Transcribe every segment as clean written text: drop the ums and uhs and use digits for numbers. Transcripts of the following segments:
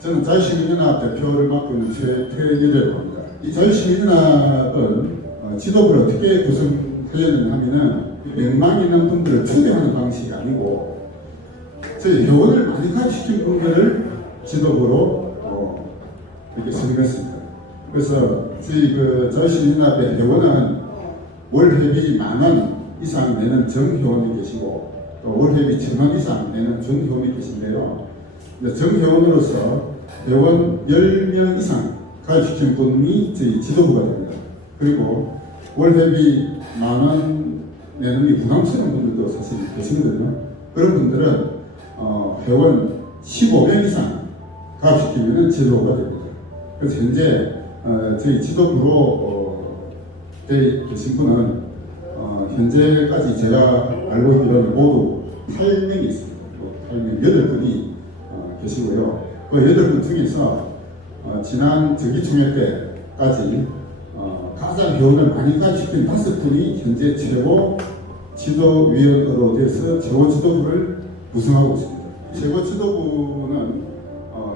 저는 자유시민연합 대표를 맡고 있는 최태일이라고 합니다. 이 자유시민연합은 지도부를 어떻게 구성하려는 하면은 명망 있는 분들을 초대하는 방식이 아니고 저희 회원을 많이 가입시킨 분들을 지도부로 이렇게 선정했습니다. 그래서 저희 자유시민연합의 회원은 월 회비 10,000원 이상 내는 정회원이 계시고 또 월 회비 1,000원 이상 내는 준회원이 계신데요. 정회원으로서 회원 10명 이상 가입시킨 분이 저희 지도부가 됩니다. 그리고 월 회비 10,000원 내는 게 부담스러운 분들도 사실 계시거든요. 그런 분들은 회원 15명 이상 가입시키면 지도부가 됩니다. 그래서 현재 저희 지도부로 되어 계신 분은 현재까지 제가 알고 있기로는 모두 8명이 있습니다. 8명, 8분이 계시고요. 그 8분 중에서 지난 정기총회 때까지 가장 회원을 많이 가입시킨 5분이 현재 최고 지도위원으로 돼서 최고 지도부를 구성하고 있습니다. 최고 지도부는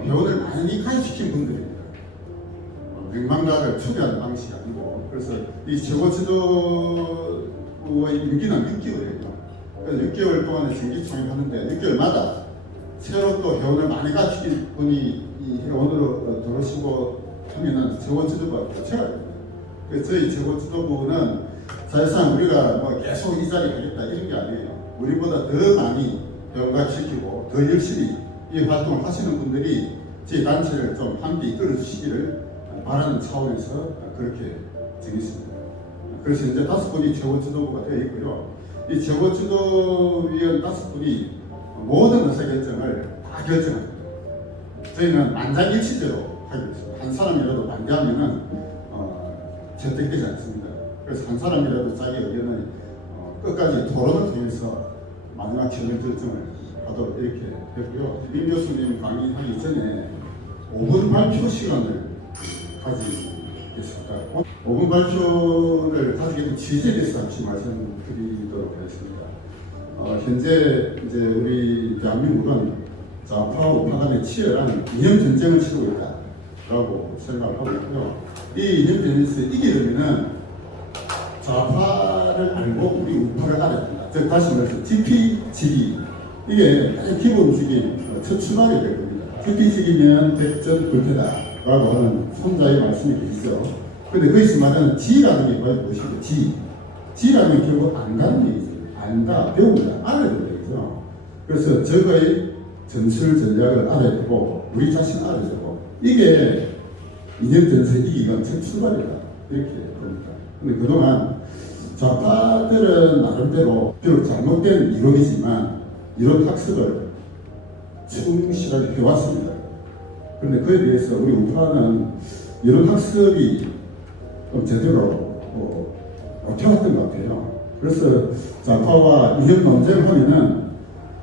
회원을 많이 가입시킨 분들입니다. 명망가를 초대하는 방식이 아니고, 그래서 이 최고 지도부의 임기는 6개월이에요. 그래서 6개월 동안에 정기총회 하는데 6개월마다 새로 또 회원을 많이 가입시킨 분이 이 회원으로 들어오시고 하면은 최고 지도부가 교체가 됩니다. 그래서 저희 최고 지도부는 사실상 우리가 뭐 계속 이 자리 하겠다 이런 게 아니에요. 우리보다 더 많이 회원 가입시키고 더 열심히 이 활동을 하시는 분들이 저희 단체를 좀 함께 이끌어 주시기를 바라는 차원에서 그렇게 정했습니다. 그래서 이제 5분이 최고 지도부가 되어 있고요. 이 최고 지도위원 5분이 모든 의사결정을 다 결정합니다. 저희는 만장일치대로 하기로 했습니다. 한 사람이라도 반대하면은 채택되지 않습니다. 그래서 한 사람이라도 자기 의견을 끝까지 토론을 통해서 마지막 최종 결정을 하도록 이렇게 했고요. 민 교수님 강의하기 전에 5분 발표 시간을 가지겠습니다. 5분 발표를 가지게 된 취지에 대해서 잠시 말씀드리도록 하겠습니다. 현재 이제 우리 대한민국은 좌파 우파 간의 치열한 이념 전쟁을 치르고 있다라고 생각을 하고 있고요. 이 이념 전쟁에서 이기려면은 좌파를 알고 우리 우파를 알아야 된다. 즉 다시 말해서 TP지기, 이게 가장 기본적인 첫 출발이 될 겁니다. TP지기면 백전불패다라고 하는 손자의 말씀이 계시죠. 그런데 거기서 말하는 지라는 게 무엇이죠? 지라는 게 결국 안다는 얘기죠. 안다, 배운다, 알아야 된다 얘기죠. 그래서 적의 전술 전략을 알아야 되고 우리 자신 알아야 되고, 이게 이념 전세 이기가 첫 출발이다 이렇게 봅니다. 근데 그동안 좌파들은 나름대로 비록 잘못된 이론이지만 이론 학습을 충실하게 해왔습니다. 그런데 그에 대해서 우리 우파는 이론 학습이 좀 제대로 못해왔던 것 같아요. 그래서 좌파와 이념 논쟁을 하면은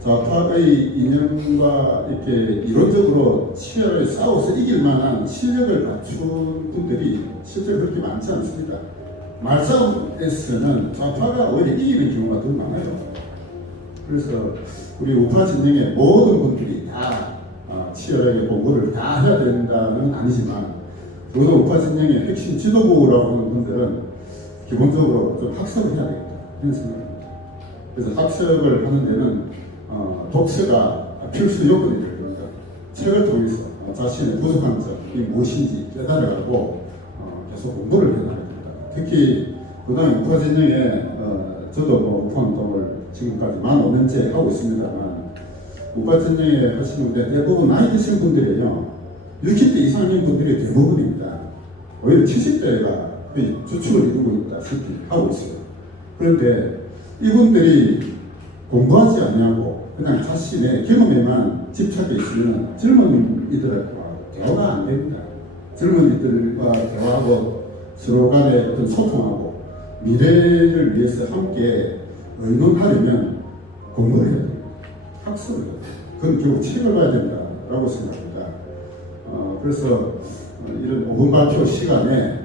좌파의 이념과 이렇게 이론적으로 치열하게 싸워서 이길 만한 실력을 갖춘 분들이 실제로 그렇게 많지 않습니다. 말싸움에서는 좌파가 오히려 이기는 경우가 더 많아요. 그래서 우리 우파 진영의 모든 분들이 다 치열하게 공부를 다 해야 된다는 아니지만, 모든 우파 진영의 핵심 지도부라고 하는 분들은 기본적으로 좀 학습을 해야 되겠다 이런 생각입니다. 그래서 학습을 하는 데는 독서가 필수 요건이 될 겁니다. 책을 통해서 자신의 부족한 점이 무엇인지 깨달아가고 계속 공부를 해야 됩니다. 특히 그다음에 우파 진영에 저도 우파 운동을 지금까지 15년째 하고 있습니다만, 우파 진영에 하시는 분들 대부분 나이 드신 분들이에요. 60대 이상인 분들이 대부분입니다. 오히려 70대가 주축을 이루고 있다시피 하고 있어요. 그런데 이분들이 공부하지 않냐고 그냥 자신의 경험에만 집착해 있으면 젊은이들과 대화가 안 됩니다. 젊은이들과 대화하고 서로 간에 어떤 소통하고 미래를 위해서 함께 의논하려면 공부를 해야 됩니다. 학습을 해야 됩니다. 그건 결국 책을 봐야 된다라고 생각합니다. 그래서 이런 5분 발표 시간에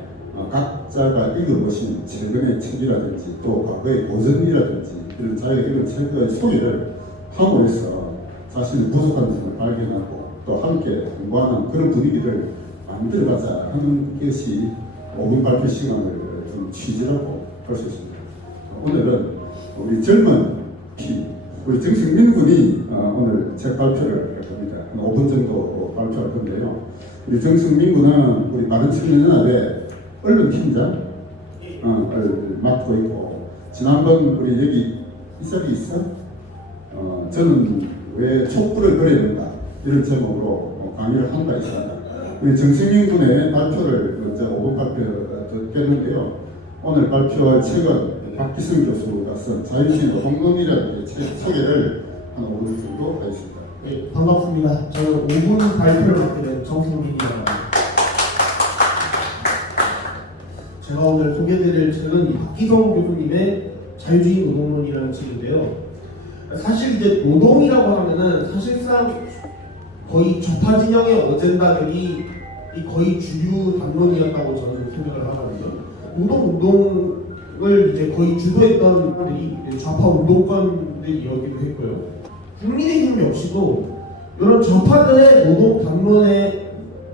각자가 읽어보신 최근의 책이라든지 또 과거의 고전이라든지 이런 자기가 읽은 책의 소개를 함으로써 자신의 부족한 점을 발견하고 또 함께 공부하는 그런 분위기를 만들어가자 하는 것이 5분 발표 시간을 좀 취지라고 할 수 있습니다. 오늘은 우리 젊은 피, 우리 정승민 군이 오늘 책 발표를 할 겁니다. 한 5분 정도 발표할 건데요. 우리 정승민 군은 우리 바른청년연합의 언론 팀장을 맡고 있고, 지난번 우리 여기 이 자리 있어? 저는 왜 촛불을 그려야 된다 이런 제목으로 강의를 한 바 있습니다. 우리 정승민 군의 발표를 5분 발표 듣겠는데요. 오늘 발표할 책은 박기승 교수가 쓴 자유주의 노동론이라는 책 소개를 한 5분 정도 하겠습니다. 네, 반갑습니다. 저는 5분 발표를 맡게 된 정승민이라고 합니다. 제가 오늘 소개드릴 책은 박기성 교수님의 자유주의 노동론이라는 책인데요. 사실 이제 노동이라고 하면은 사실상 거의 좌파 진영의 어젠다들이 거의 주류 담론이었다고 저는 생각을 하거든요. 노동운동을 이제 거의 주도했던 분들이 좌파 운동권들이었기도 했고요. 국민의힘 역시도 이런 좌파들의 노동 담론에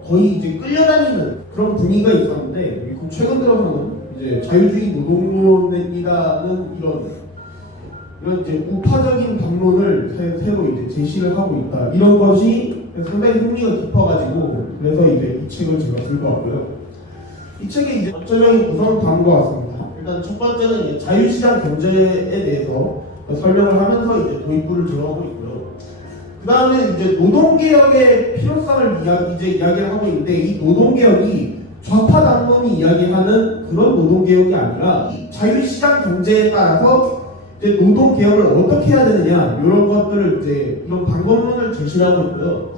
거의 이제 끌려다니는 그런 분위기가 있었는데, 최근 들어서는 이제 자유주의 노동론이라는 이런 이제 우파적인 담론을 새로 이제 제시를 하고 있다. 이런 것이 상당히 흥미가 깊어가지고 그래서 이제 이 책을 제가 들고 왔고요. 이 책의 이제 전체적인 구성은 다음과 같습니다. 일단 첫 번째는 이제 자유시장 경제에 대해서 설명을 하면서 이제 도입부를 들어가고 있고요. 그 다음에 이제 노동개혁의 필요성을 이야기를 하고 있는데, 이 노동개혁이 좌파 담론이 이야기하는 그런 노동개혁이 아니라 이 자유시장 경제에 따라서 이제 노동개혁을 어떻게 해야 되느냐, 이런 것들을 이제 이런 방법론을 제시하고 있고요.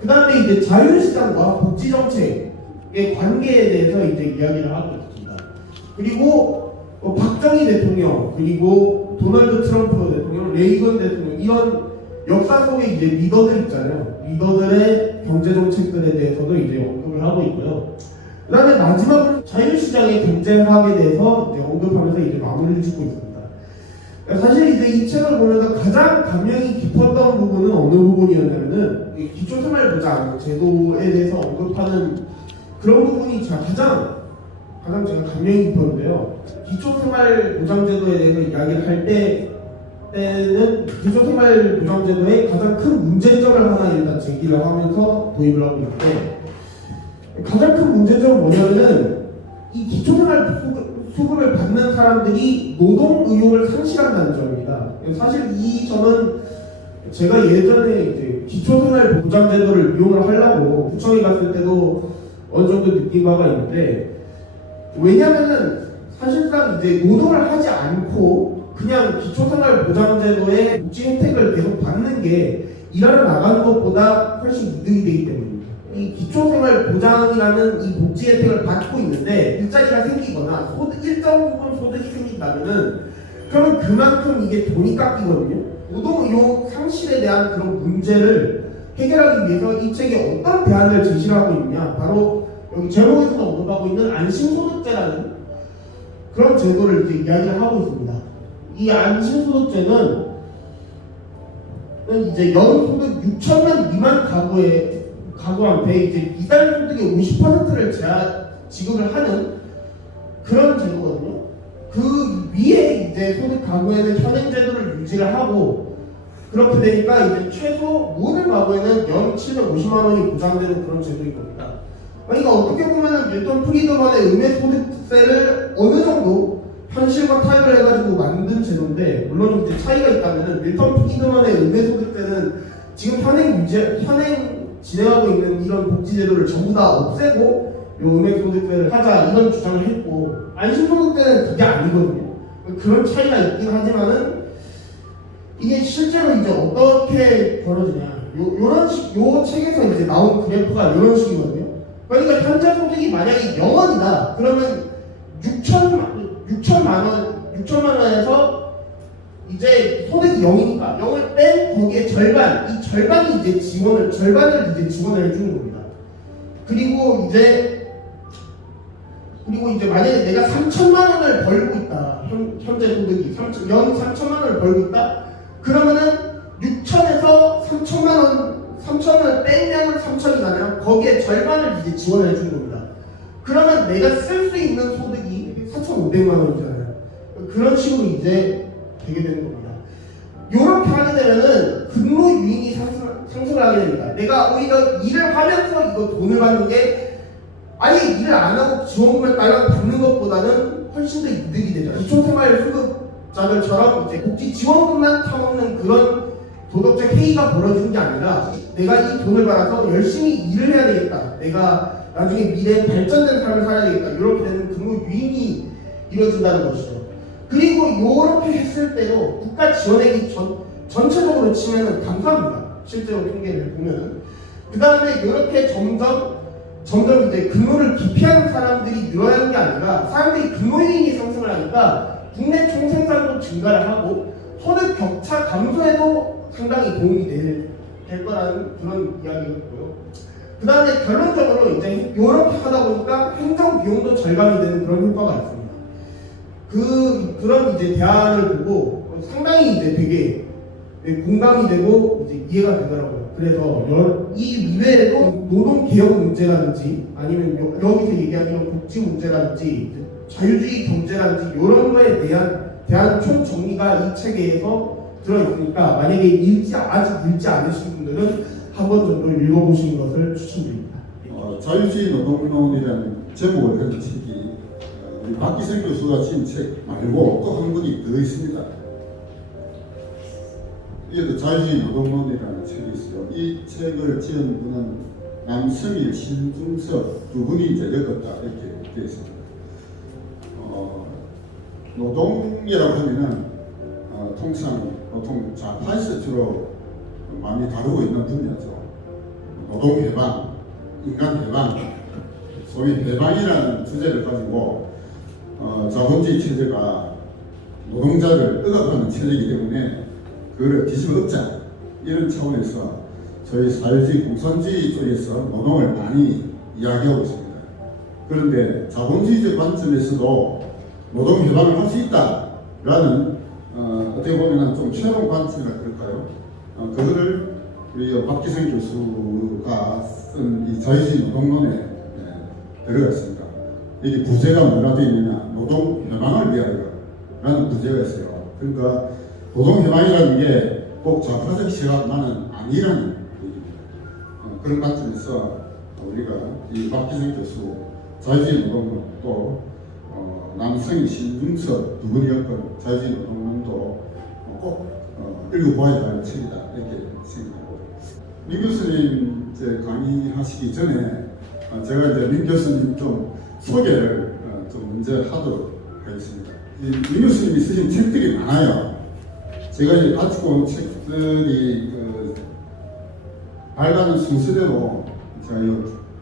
그 다음에 이제 자유시장과 복지정책의 관계에 대해서 이제 이야기를 하고 있습니다. 그리고 박정희 대통령, 그리고 도널드 트럼프 대통령, 레이건 대통령, 이런 역사 속에 이제 리더들 있잖아요. 리더들의 경제정책들에 대해서도 이제 언급을 하고 있고요. 그 다음에 마지막으로 자유시장의 경제학에 대해서 이제 언급하면서 이제 마무리를 짓고 있습니다. 사실 이제 이 책을 보면서 가장 감명이 깊었던 부분은 어느 부분이었냐면은 기초생활보장 제도에 대해서 언급하는 그런 부분이 가장 제가 감명이 깊었는데요. 기초생활보장제도에 대해서 이야기를 할 때는 기초생활보장제도의 가장 큰 문제점을 하나 일단 제기를 하면서 도입을 하고 있는데, 가장 큰 문제점은 뭐냐면은 이 기초생활수급을 받는 사람들이 노동 의욕을 상실한다는 점입니다. 사실 이 점은 제가 예전에 이제 기초생활보장제도를 이용을 하려고 구청에 갔을 때도 어느 정도 느낀 바가 있는데, 왜냐면은 사실상 이제 노동을 하지 않고 그냥 기초생활보장제도의 복지 혜택을 계속 받는 게 일하러 나가는 것보다 훨씬 이득이 되기 때문입니다. 이 기초생활보장이라는 이 복지 혜택을 받고 있는데 일자리가 생기거나 일정 부분 소득이 생긴다면은 그러면 그만큼 이게 돈이 깎이거든요. 노동 의욕 상실에 대한 그런 문제를 해결하기 위해서 이 책에 어떤 대안을 제시를 하고 있느냐, 바로 여기 제목에서도 언급하고 있는 안심소득제라는 그런 제도를 이제 이야기를 하고 있습니다. 이 안심소득제는 이제 연소득 6천만 미만 가구한테 이제 이달 소득의 50%를 지급을 하는 그런 제도거든요. 그 위에 이제 소득 가구에는 현행 제도를 유지를 하고, 그렇게 되니까 이제 최소 모든 가구에는 연 750만 원이 보장되는 그런 제도인 겁니다. 그러니까 어떻게 보면은 밀턴 프리드먼의 의회소득세를 어느 정도 현실과 타협을 해가지고 만든 제도인데, 물론 이제 차이가 있다면은 밀턴 프리드먼의 의회소득세는 지금 현행 진행하고 있는 이런 복지제도를 전부 다 없애고 요 음액소득세를 하자, 이런 주장을 했고, 안심소득세는 그게 아니거든요. 그런 차이가 있긴 하지만은 이게 실제로 이제 어떻게 벌어지냐, 요 책에서 이제 나온 그래프가 이런 식이거든요. 그러니까 현재 소득이 만약에 0원이다 그러면 6천만 원에서 이제 소득이 0이니까 0을 뺀 거기에 절반을 이제 지원을 해주는 겁니다. 그리고 이제 만약에 내가 3천만 원을 벌고 있다, 현재 소득이 연 3천만 원을 벌고 있다, 그러면은 6천에서 3천만 3,000원을 빼면 3,000이잖아요. 거기에 절반을 이제 지원을 해주는 겁니다. 그러면 내가 쓸 수 있는 소득이 4,500만 원이잖아요. 그런 식으로 이제 되게 되는 겁니다. 이렇게 하게 되면은 근로 유인이 상승을 하게 됩니다. 내가 오히려 일을 하면서 이거 돈을 받는 게 아예 일을 안 하고 지원금을 딸랑 받는 것보다는 훨씬 더 이득이 되죠. 기초생활수급자들처럼 이제 복지 지원금만 타먹는 그런 도덕적 해이가 벌어지는 게 아니라 내가 이 돈을 받아서 열심히 일을 해야 되겠다. 내가 나중에 미래에 발전된 삶을 살아야 되겠다. 이렇게 되는 근로 유인이 이루어진다는 것이죠. 그리고 이렇게 했을 때도 국가 지원액이 전체적으로 치면은 감소합니다. 실제로 통계를 보면은. 그 다음에 이렇게 점점 이제 근로를 기피하는 사람들이 늘어나는 게 아니라 사람들이 근로 유인이 상승을 하니까 국내 총생산도 증가를 하고 소득 격차 감소에도 상당히 도움이 될 거라는 그런 이야기였고요. 그 다음에 결론적으로 이제 이렇게 하다 보니까 행정 비용도 절감이 되는 그런 효과가 있습니다. 그런 이제 대안을 보고 상당히 이제 되게 공감이 되고 이제 이해가 되더라고요. 그래서 이 이외에도 노동 개혁 문제라든지 아니면 여기서 얘기하는 복지 문제라든지 자유주의 경제라든지 이런 거에 대한 총 정리가 이 책에서 들어있으니까 만약에 아직 읽지 않으신 분들은 한 번 정도 읽어보시는 것을 추천드립니다. 자유주의 노동론이라는 제목을 가진 책이 우리 박기생 교수가 쓴 책 말고 또 한 권이 더 있습니다. 이게 자유주의 노동론이라는 책이 있어요. 이 책을 지은 분은 남성일, 신중섭 두 분이 이제 읽었다 이렇게 되어 있습니다. 노동이라고 하면은 통상 보통 좌파에서 주로 많이 다루고 있는 분야죠. 노동 해방, 인간 해방, 소위 해방이라는 주제를 가지고 자본주의 체제가 노동자를 억압하는 체제이기 때문에 그걸 뒤집어 엎자 이런 차원에서 저희 사회주의 공산주의 쪽에서 노동을 많이 이야기하고 있습니다. 그런데 자본주의적 관점에서도 노동 해방을 할 수 있다라는 어떻게 보면 좀 새로운 관점이라 그럴까요? 그거를 우리 박기생 교수가 쓴 이 자유주의 노동론에 들어가 있습니다. 이게 부제가 뭐라 되어 있느냐? 노동 해방을 위하여라는 부제가 있어요. 그러니까 노동 해방이라는 게 꼭 좌파적 시각만은 아니라는 얘기입니다. 그런 관점에서 우리가 이 박기생 교수 자유주의 노동론 또 남성의 신중섭 두 분이 엮은 자유주의 노동론도 꼭 읽어보아야 할 책이다 이렇게 생각하고, 민 교수님 이제 강의하시기 전에 제가 이제 민 교수님 좀 소개를 좀 먼저 하도록 하겠습니다. 민 교수님이 쓰신 책들이 많아요. 제가 이제 가지고 온 책들이 발간은 순서대로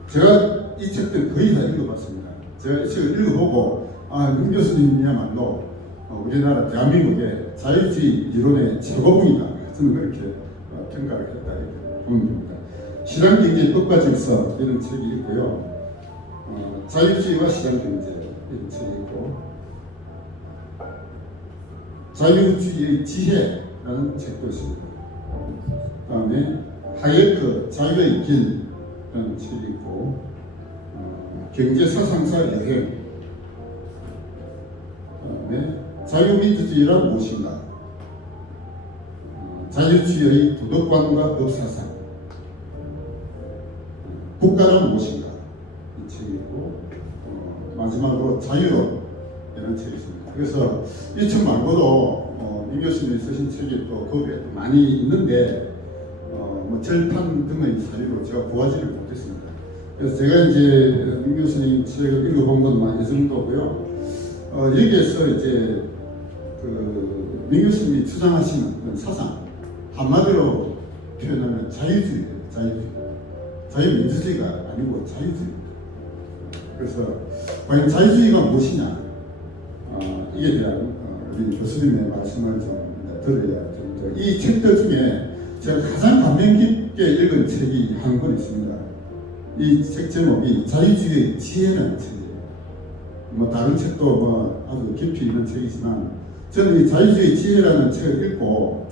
제가 이 책들 거의 다 읽어봤습니다. 제가 이 책을 읽어보고 민 교수님이야말로 우리나라 대한민국의 자유주의 이론의 최고봉이다. 저는 그렇게 평가를 했다 이렇게 보면 됩니다. 시장경제법과 질서 이런 책이 있고요. 자유주의와 시장경제 이런 책이 있고, 자유주의의 지혜라는 책도 있습니다. 그 다음에 하이에크 자유의 길이라는 책이 있고, 경제사상사 여행, 그 다음에 자유민주주의란 무엇인가, 자유주의의 도덕관과 법사상, 국가란 무엇인가 이 책이 있고, 마지막으로 자유론 이런 책이 있습니다. 그래서 이 책 말고도 민 교수님이 쓰신 책이 또 그 외에 많이 있는데 뭐 절판 등의 사유로 제가 보아지를 못했습니다. 그래서 제가 이제 민 교수님 책을 읽어본 것만 이 정도고요. 여기에서 이제 민 교수님이 주장하시는 사상 한마디로 표현하면 자유주의예요. 자유민주주의가 아니고 자유주의입니다. 그래서 과연 자유주의가 무엇이냐, 이에 대한 우리 교수님의 말씀을 좀 들어야 좀 이 책들 중에 제가 가장 감명 깊게 읽은 책이 한 권 있습니다. 이 책 제목이 자유주의의 지혜라는 책이에요. 뭐 다른 책도 뭐 아주 깊이 있는 책이지만 저는 이 자유주의 지혜라는 책을 읽고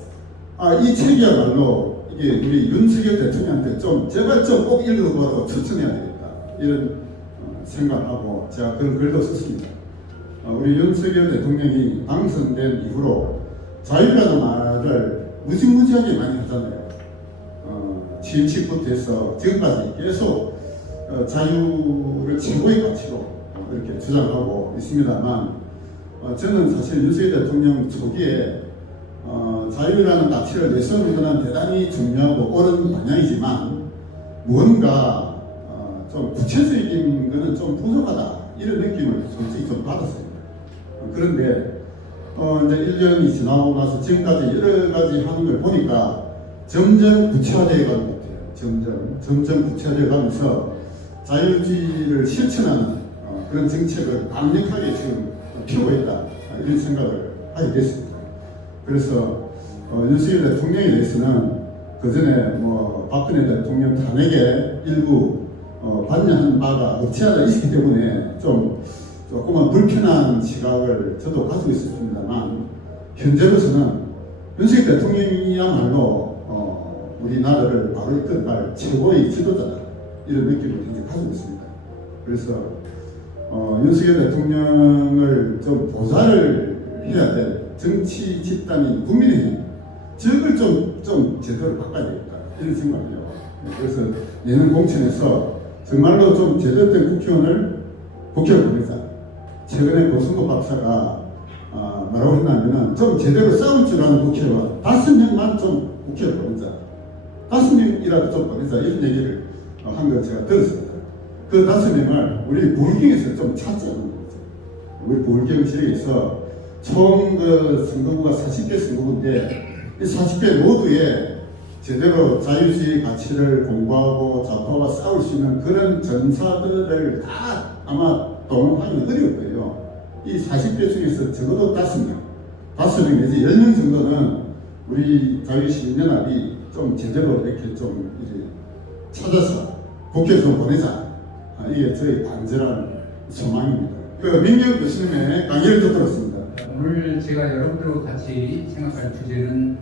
이 책이야말로 이게 우리 윤석열 대통령한테 좀 제발 좀 꼭 읽어보라고 추천해야 되겠다 이런 생각하고 제가 그런 글도 썼습니다. 우리 윤석열 대통령이 당선된 이후로 자유라는 말을 무지무지하게 많이 하잖아요. 취임식부터 해서 지금까지 계속 자유를 최고의 가치로 이렇게 주장하고 있습니다만 저는 사실 윤석열 대통령 초기에 자유라는 가치를 내세우는 것은 대단히 중요하고 옳은 방향이지만 무언가 좀 구체적인 것은 좀 부족하다 이런 느낌을 솔직히 좀 받았어요. 그런데 이제 1년이 지나고 나서 지금까지 여러 가지 하는 걸 보니까 점점 구체화되어 가는 것 같아요. 점점 구체화되어 가면서 자유주의를 실천하는 그런 정책을 강력하게 지금 펴고 있다 이런 생각을 하게 됐습니다. 그래서 윤석열 대통령에 대해서는 그 전에 박근혜 대통령 탄핵에 일부 관여한 바가 없지 않아 있기 때문에 조금은 불편한 시각을 저도 가지고 있었습니다만 현재로서는 윤석열 대통령이야말로 우리나라를 바로 이끌어갈 최고의 지도자다 이런 느낌을 현재 가지고 있습니다. 그래서 윤석열 대통령을 좀 보좌를 해야 될 정치 집단인 국민의힘 저걸 좀 제대로 바꿔야 되겠다 이런 생각이에요. 그래서 내년 공천에서 정말로 좀 제대로 된 국회의원을 보내자. 최근에 고승호 박사가 뭐라고 했냐면은 좀 제대로 싸울 줄 아는 국회의원 5명만 좀 국회에 보내자. 5명이라도 좀 보내자 이런 얘기를 한 걸 제가 들었습니다. 그 5명을 우리 부울경에서 좀 찾자는 거죠. 우리 부울경 지역에서 총 그 선거구가 40개 선거구인데 이 40개 모두에 제대로 자유주의 가치를 공부하고 좌파와 싸울 수 있는 그런 전사들을 다 아마 동원하기는 어려울 거예요. 이 40개 중에서 적어도 5명 내지 10명 정도는 우리 자유시민연합이 좀 제대로 이렇게 좀 이제 찾아서 국회에 좀 보내자. 이게 저희 간절한 소망입니다. 그 민경 교수님의 강의를 듣들었습니다. 오늘 제가 여러분들과 같이 생각할 주제는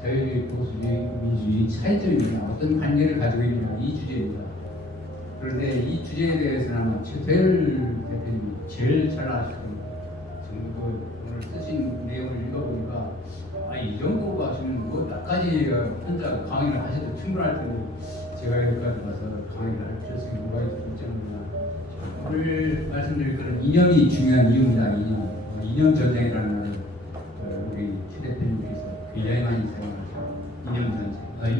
자유주의, 보수주의, 민주주의 차이점이냐, 어떤 관계를 가지고 있느냐 이 주제입니다. 그런데 이 주제에 대해서는 아마 최태일 대표님이 제일 잘 아시고 오늘 쓰신 내용을 읽어보니까 이 정도 하시면 나까지 혼자 강의를 하셔도 충분할 텐데 제가 여기까지 와서 강의를 할 필요성이 뭐가 있을지입니다. 오늘 말씀드릴 것은 이념이 중요한 이유입니다. 이념 전쟁이라는 말을 우리 최 대표님께서 굉장히 많이 사용하셨습니다. 이념 전쟁.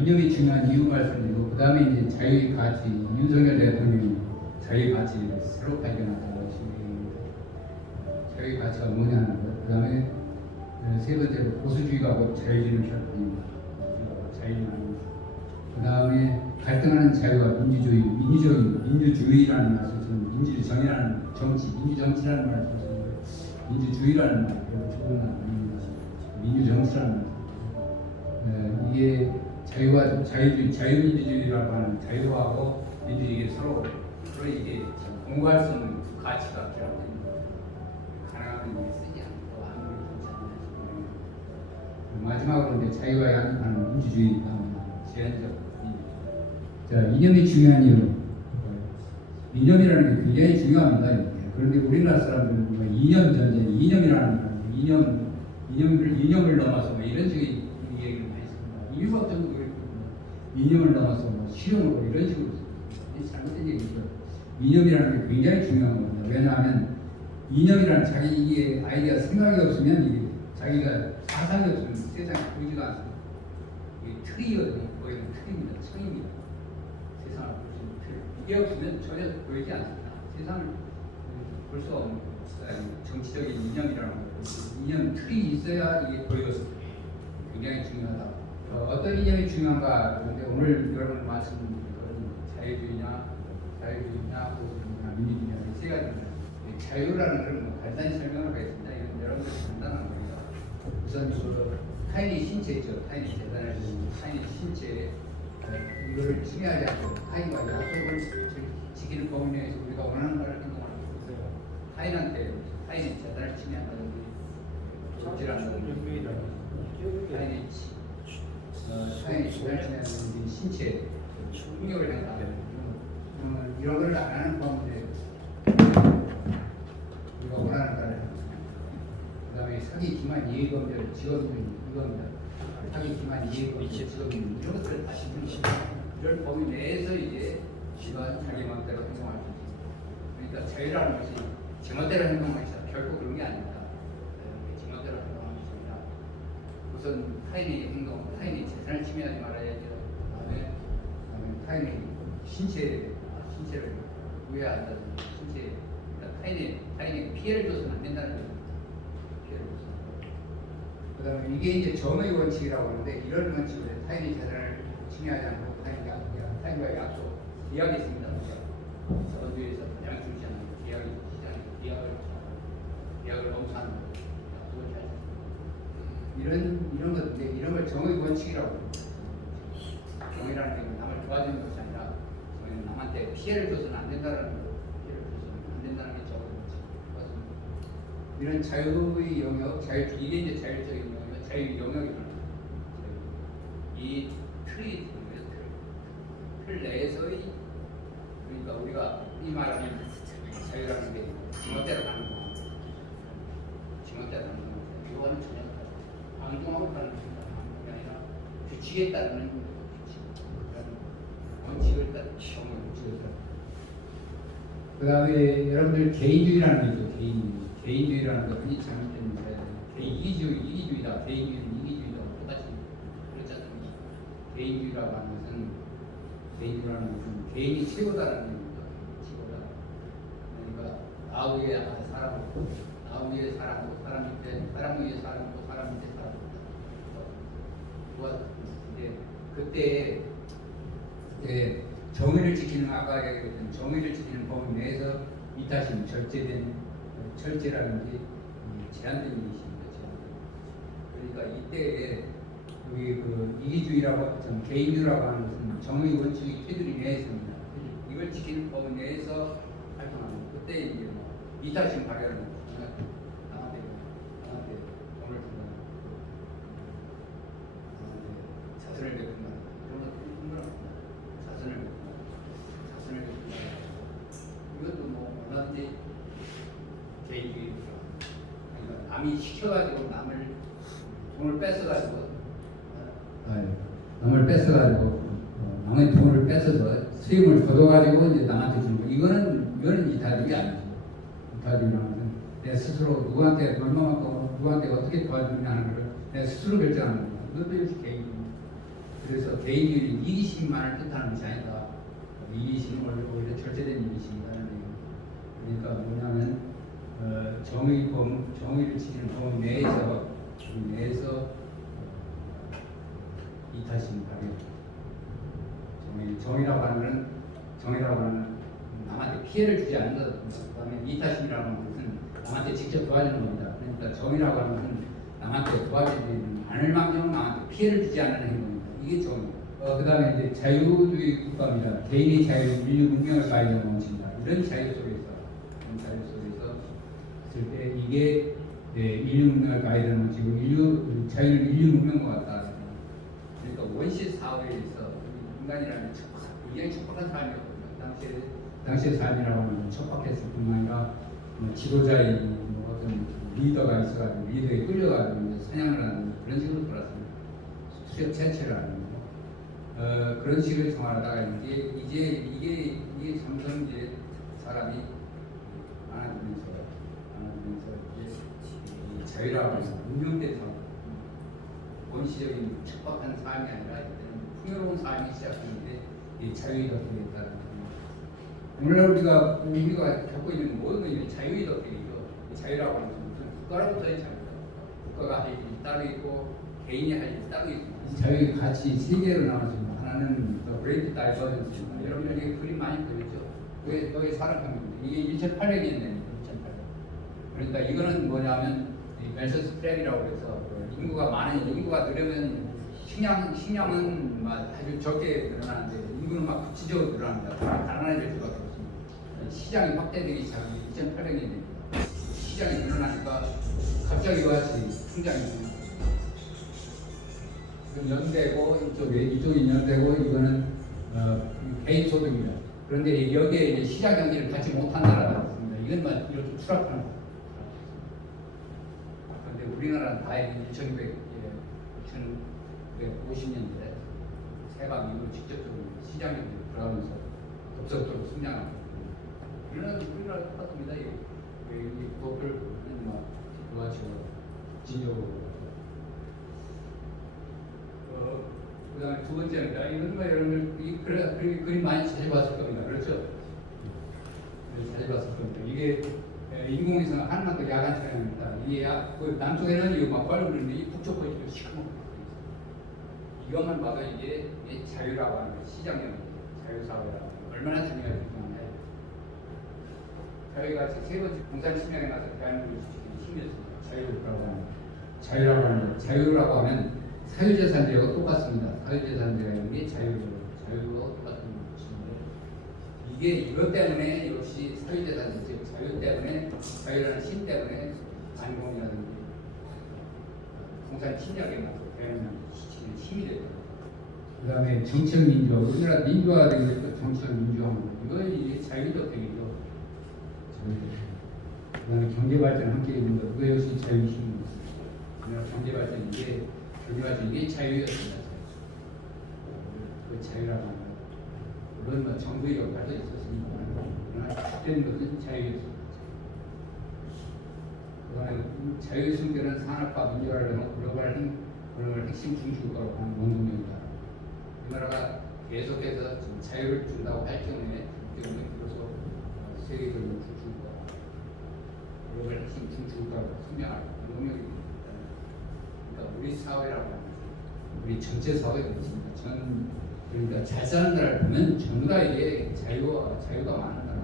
이념이 중요한 이유 말씀드리고 그 다음에 이제 자유의 가치, 윤석열 대통령이 자유의 가치를 새로 발견했다고 하시는 자유의 가치가 뭐냐는 것. 그 다음에 세 번째로 보수주의가 곧 자유주의는 결합입니다. 자유주의는 그 다음에 갈등하는 자유와 민주주의, 민주주의라는 말을 저는 민주정이라는 정치, 민주정치라는 말을 썼는데 민주주의라는 말을 조금만 민주정치라는 말. 이게 자유와 자유민주주의라고 하는 자유하고 민주주의가 서로 이게 공부할 수 없는 두 가치가 결합됩니다. 가능하면 이게 쓰지 않고 아무리 괜찮나 싶어요. 마지막으로 이제 자유와 양립하는 민주주의 제한적. 자, 이념이 중요한 이유. 이념이라는 게 굉장히 중요합니다. 그런데 우리나라 사람들은 이념 전쟁, 이념이라는 이념을 넘어서 이런 식의 얘기를 많이 씁니다. 이명박정도 그랬거든요. 이념을 넘어서 실용으로 이런 식으로 씁니다. 잘못된 얘기죠. 이념이라는 게 굉장히 중요한 겁니다. 왜냐하면 이념이라는 자기의 아이디어 생각이 없으면 이게 자기가 사상이 없으면 세상에 보이지가 않습니다. 이게 틀이거든요. 거기는 틀입니다. 청입니다. 세상을 볼 수 있는 틀. 이게 없으면 전혀 보이지 않습니다. 세상을 볼 수 없는 정치적인 이념이라는 거. 이념 틀이 있어야 이게 보여서 굉장히 중요하다. 어떤 이념이 중요한가? 그런데 오늘 여러분 말씀드린 것은 자유주의냐, 보수주의냐, 민주주의냐 세 가지입니다. 자유라는 그런 간단히 설명을 하겠습니다. 이건 여러분들 간단한 겁니다. 우선 그 타인의 신체 있죠. 타인의 재산을 타인의 신체 이거를 침해하지 않고 타인과 약속을 지키는 범위 내에서 우리가 원하는 바를 행동할 수 있어요. 타인의 재산을 침해한다든지 적질한다든지 타인의 주변에 신체 충격을 한다. 이런 걸 안 하는 가운데 우리가 원하는 거를 그 다음에 사기 기만 이해범죄 직업인 이겁니다. 사기 기만 이해범죄 직업인 이런 것들을 다시 이런 범위 내에서 이제 지가 자기 마음대로 행동할 수 있습니다. 그러니까 자유라는 것이 제 멋대로 행동하기 결코 그런 게 아닙니다. 제 멋대로 행동하는 것입니다. 우선 타인의 행동, 타인의 재산을 침해하지 말아야죠. 그다음에 타인의 신체를 우회한다든지 그러니까 타인에게 피해를 줘서는 안 된다는 거죠. 피해를 줘서. 그다음에 이게 이제 정의 원칙이라고 하는데 이런 원칙을 타인의 재산을 침해하지 않고 타인과의 약속, 계약이 있습니다. 자본주의에서 가장 중시하는 계약을 엄수하는 약속을 잘 이런 것인데 이런 걸 정의 원칙이라고 합니다. 정의라는 게 남을 도와주는 것이 아니라 정의는 남한테 피해를 줘서는 안 된다는 거, 피해를 줘서는 안 된다는 게 정의 원칙. 이런 자유의 영역, 이게 이제 자율적인 영역, 자유 영역이라는 이 틀이 틀 내에서의 그러니까 우리가 이 말하는 자유라는 게 지멋대로 하는 거, 지멋대로 하는 거, 이거는 전혀 방종하고 다른 것이 아니라 규칙에 따르는 원칙을 따르는 원칙을 따르는. 그 다음에 여러분들 개인주의라는 게 있죠. 개인주의라는 것이 잘못된 이기주의다. 개인주의는 이기주의다. 똑같이 그렇지 않습니까? 개인주의라고 하는 것은 개인이 최고다라는 얘기입니다. 최고다. 그러니까 나 위에 사람이고, 나 위에 사람이고, 사람 위에 사람이고, 사람 밑에 사람이고. 이제 그때 정의를 지키는 아까 얘기했던 정의를 지키는 범위 내에서 이타심 철제라는 게 제한된 일이십니다. 그러니까 이때에 여기 그 이기주의라고 개인주의라고 하는 것은 정의 원칙의 테두리 내에 있습니다. 이걸 지키는 범위 내에서 활동하는 그때 이제 이타심 발휘하는 남한테 돈을 준다, 자선을 베푼다 그런 것들이 충분합니다. 자선을 베푼다. 이것도 뭐 얼마든지 개인주의입니다. 그러니까 남이 시켜가지고 남을 돈을 뺏어가지고 남의 돈을 뺏어서 수임을 거둬가지고 이제 남한테 주는 거. 이거는 이타주의 아니죠. 이타주의라는 것은 내 스스로 누구한테 얼마만큼 누구한테 어떻게 도와주느냐 하는 것을 내 스스로 결정하는 겁니다. 이것도 역시 개인주의. 그래서 개인주의는 이기심만을 뜻하는 것이 아니다. 이기심은 오히려 절제된 이기심이라는 얘기입니다. 그러니까 뭐냐면 정의를 지키는 범위 내에서 이타심 발휘. 정의라고 하는 남한테 피해를 주지 않는 것. 그다음에 이타심이라고 하는 것은 남한테 직접 도와주는 겁니다. 그러니까 정의라고 하는 것은 남한테 도와주지 않을 만큼 남한테 피해를 주지 않는 행동입니다. 이게 정의입니다. 그다음에 이제 자유주의 국가입니다. 개인의 자유, 인류 문명을 가리는 원칙입니다. 이런 자유 속에서 있을 때 이게 인류 문명을 가리는 원칙이고 자유는 인류 문명과 같다. 그러니까 원시 사회에서 인간이라는 굉장히 척박한 삶이었거든요. 당시의 삶이라고 하면 척박했을 뿐만 아니라 지도자인 어떤 리더가 있어가지고 리더에 끌려가지고 사냥을 하는 그런 식으로 돌았습니다. 수색 채취를 하는 거. 그런 식의 생활하다가 이게 점점 이제 사람이 많아지면서 이제 자유라고 해서 운명돼서 원시적인 척박한 삶이 아니라 이제는 풍요로운 삶이 시작하는데 이 자유의 덕택이었다는 겁니다. 오늘날 우리가 겪고 있는 모든 것이 자유의 덕택이죠. 자유라고 하는 것은 국가로부터의 자유다. 국가가 할 일이 따로 있고 개인이 할 일이 따로 있습니다. 이 자유의 가치 세 개로 나눠집니다. 하나는 Great Divergence입니다. 여러분들 이게 그림 많이 그렸죠. 여기 사람입니다. 이게 2008년이었네요. 2008년. 그러니까 이거는 뭐냐면 멜서스 프랩이라고 해서 인구가 늘으면 식량은 아주 적게 늘어나는데 인구는 막 구치적으로 늘어납니다. 달아나질 수밖에 없습니다. 시장이 확대되기 시작한 2008년입니다. 시장이 늘어나니까 갑자기 같이 통장이 이건 연대고 이쪽이 연대고 이거는 개인 소득입니다. 그런데 여기에 이제 시장 경기를 갖지 못한 나라가 있습니다. 이건 막 이렇게 추락하는 거예요. 그런데 우리나라는 다행히 1950년대 세방 이후로 직접적으로 시장 경기를 들어가면서 급속도로 성장하고 우리나라 똑같습니다. 이 도쿄를 막 도와주고 진적으로. 그다음에 두 번째입니다. 이런 거 여러분들 그림 많이 찾아봤을 겁니다. 그렇죠? 찾아봤을 겁니다. 이게 인공위성 한반도 야간 촬영입니다. 이게 그 남쪽에는 이거 막 빨리 그리는데 이 북쪽 보니까 시커멓게 이것만 봐도 이게 자유라고 하는 거예요. 시장형 자유사회라고 하는 거예요. 얼마나 중요한지 궁금해요. 저희가 세 번째 공산 침략에 나서 대한민국을 지키기 힘들습니다. 자유라고 하는 거예요. 자유라고 하면 사유재산제와 똑같습니다. 사유재산제라는 게 자유와 똑같은 것인데 이게 이것 때문에 역시 사유재산제, 자유 때문에 자유라는 신 때문에 반공이라는 공산 침략에 나서 대한민국을 지키는 힘이 되죠. 그 다음에 정치적 민주화, 우리나라 민주화가 되고 정치적 민주화입니다. 이건 이제 자유적 되겠죠. 그 다음에 경제발전 함께 있는 것, 그거 역시 자유심입니다. 우리나라 경제발전 이게 자유였습니다. 그 자유라고 하는 것. 물론 뭐 정부의 역할도 있었으니까 그러나 그때는 것은 자유였습니다. 그다음에 자유의 숨겨는 산업화 민주화를 글로벌 핵심 중심국가로 하는 원동력이다. 우리나라가 계속해서 지금 자유를 준다고 할 경우에 비로소 세계적으로 중심국가, 글로벌 핵심 중심국가로 성장할 원동력입니다. 그러니까 우리 사회라고 하는 우리 전체 사회가 있습니다. 그러니까 잘 사는 나라를 보면 전부 다 이게 자유가 많은 나라.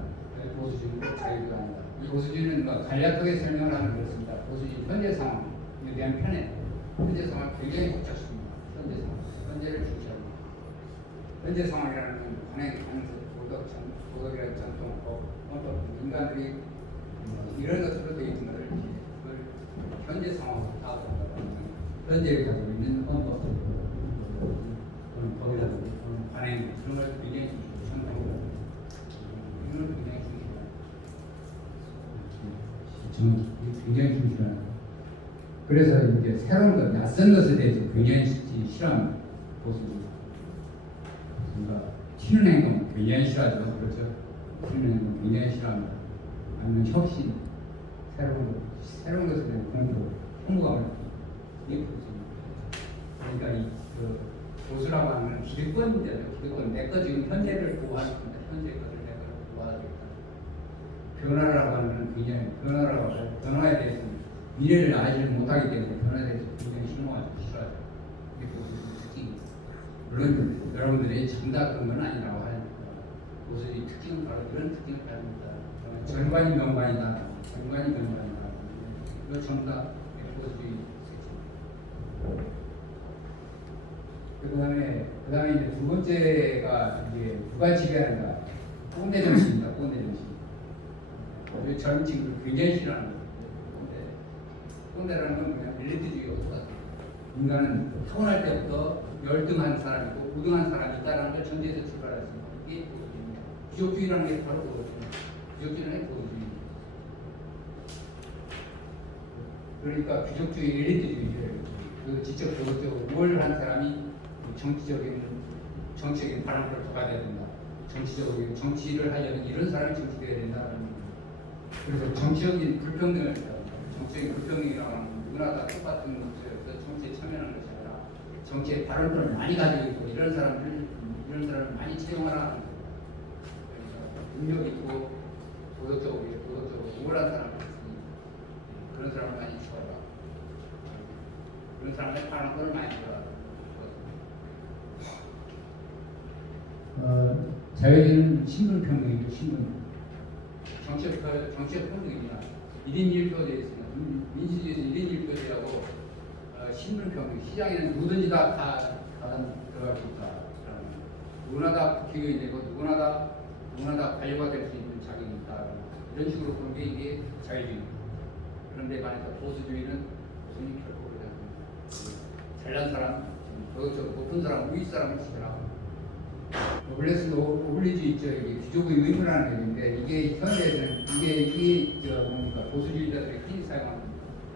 보수주의는 자유가 아니다. 이 보수주의는 간략하게 설명을 하면 그렇습니다. 보수주의 현재 상황에 대한 편에 현재 상황 굉장히 복잡습니다. 현재 상황, 현재를 중시합니다. 현재 상황이라는 건 관행, 강세, 도덕이라는 전통법, 헌법, 인간들이 이런 것으로 되어 있는 것을 그걸 현재 상황으로 다 본다는 현재를 가지고 있는 헌법, 법이라든지 관행 그런 걸 굉장히 중시합니다. 이걸 굉장히 중시합니다. 굉장히 중시합니다. 그래서 이제 새로운 것, 낯선 것에 대해서 굉장히 싫어합니다. 보수주의. 그러니까 튀는 행동 굉장히 싫어하죠. 그렇죠? 튀는 행동 굉장히 싫어합니다. 아니면 혁신, 새로운 것에 대한 공부감을 이게 보수입니다. 그러니까 이 보수라고 하는 기득권 문제죠. 기득권. 내거 지금 현재를 보호하는 겁니다. 현재 것을 내가 보호하겠다. 변화라고 하는 건 굉장히 변화에 대해서 미래를 알지 못하기 때문에 변화에 대해서 굉장히 싫어하죠. 이게 보수의 특징입니다. 물론 여러분들이 정답 그런 건 아니라고 하니까 보수의 특징은 바로 이런 특징을 가집니다. 전관이 명관이다. 전관이 명관이다. 이거 정답 보수의 특징입니다. 그 다음에 이제 두 번째가 이제 누가 지배하는가? 꼰대 정치입니다. 꼰대 정치. 우리 젊은 친구들 굉장히 싫어하는 거예요. 꼰대라는 건 그냥 엘리트주의가 똑같아요. 인간은 타고날 때부터 열등한 사람이고 우등한 사람이 있다는 걸 전제해서 출발했습니다. 이게 보수주의입니다. 귀족주의라는 게 바로 그거거든요. 귀족주의는 보수주의입니다. 그러니까 귀족주의, 엘리트주의를 그 지적적으로 우월한 사람이 정치적인 바람을 가야 된다. 정치를 하려면 이런 사람이 정치되어야 된다는 거예요. 그래서 정치적인 불평등을 정치적인 불평등이라고 하는 누구나 다 똑같은 목소리에서 정치에 참여하는 것이 아니라 정치에 발언권을 많이 가지고 있고 이런 사람을 많이 채용하라 하는 거예요. 능력 있고 도덕적으로 우월한 사람이 있으니 그런 사람을 많이 추가하라. 그런 사람의 발언권을 많이 주라. 자유주의는 신분평등이고 정치적 평등입니다. 1인 1표 되어 있습니다. 민주주의는 1인 1표제하고 신분평등, 시장에는 누구든지 다 들어갈 수 있다. 누구나 다 국회의원이 되고 누구나 다 관료가 될 수 있는 자격이 있다. 이런 식으로 보는 게 이게 자유주의입니다. 그런데 반해서 보수주의는 결코 그렇지 않습니다. 잘난 사람, 저 높은 사람, 위 사람을 지더라고. 노블레스 오블리주 있죠. 이게 귀족의 의무라는 얘기인데 이게 현대에는 이게 뭡니까 보수주의자들이 흔히 사용하는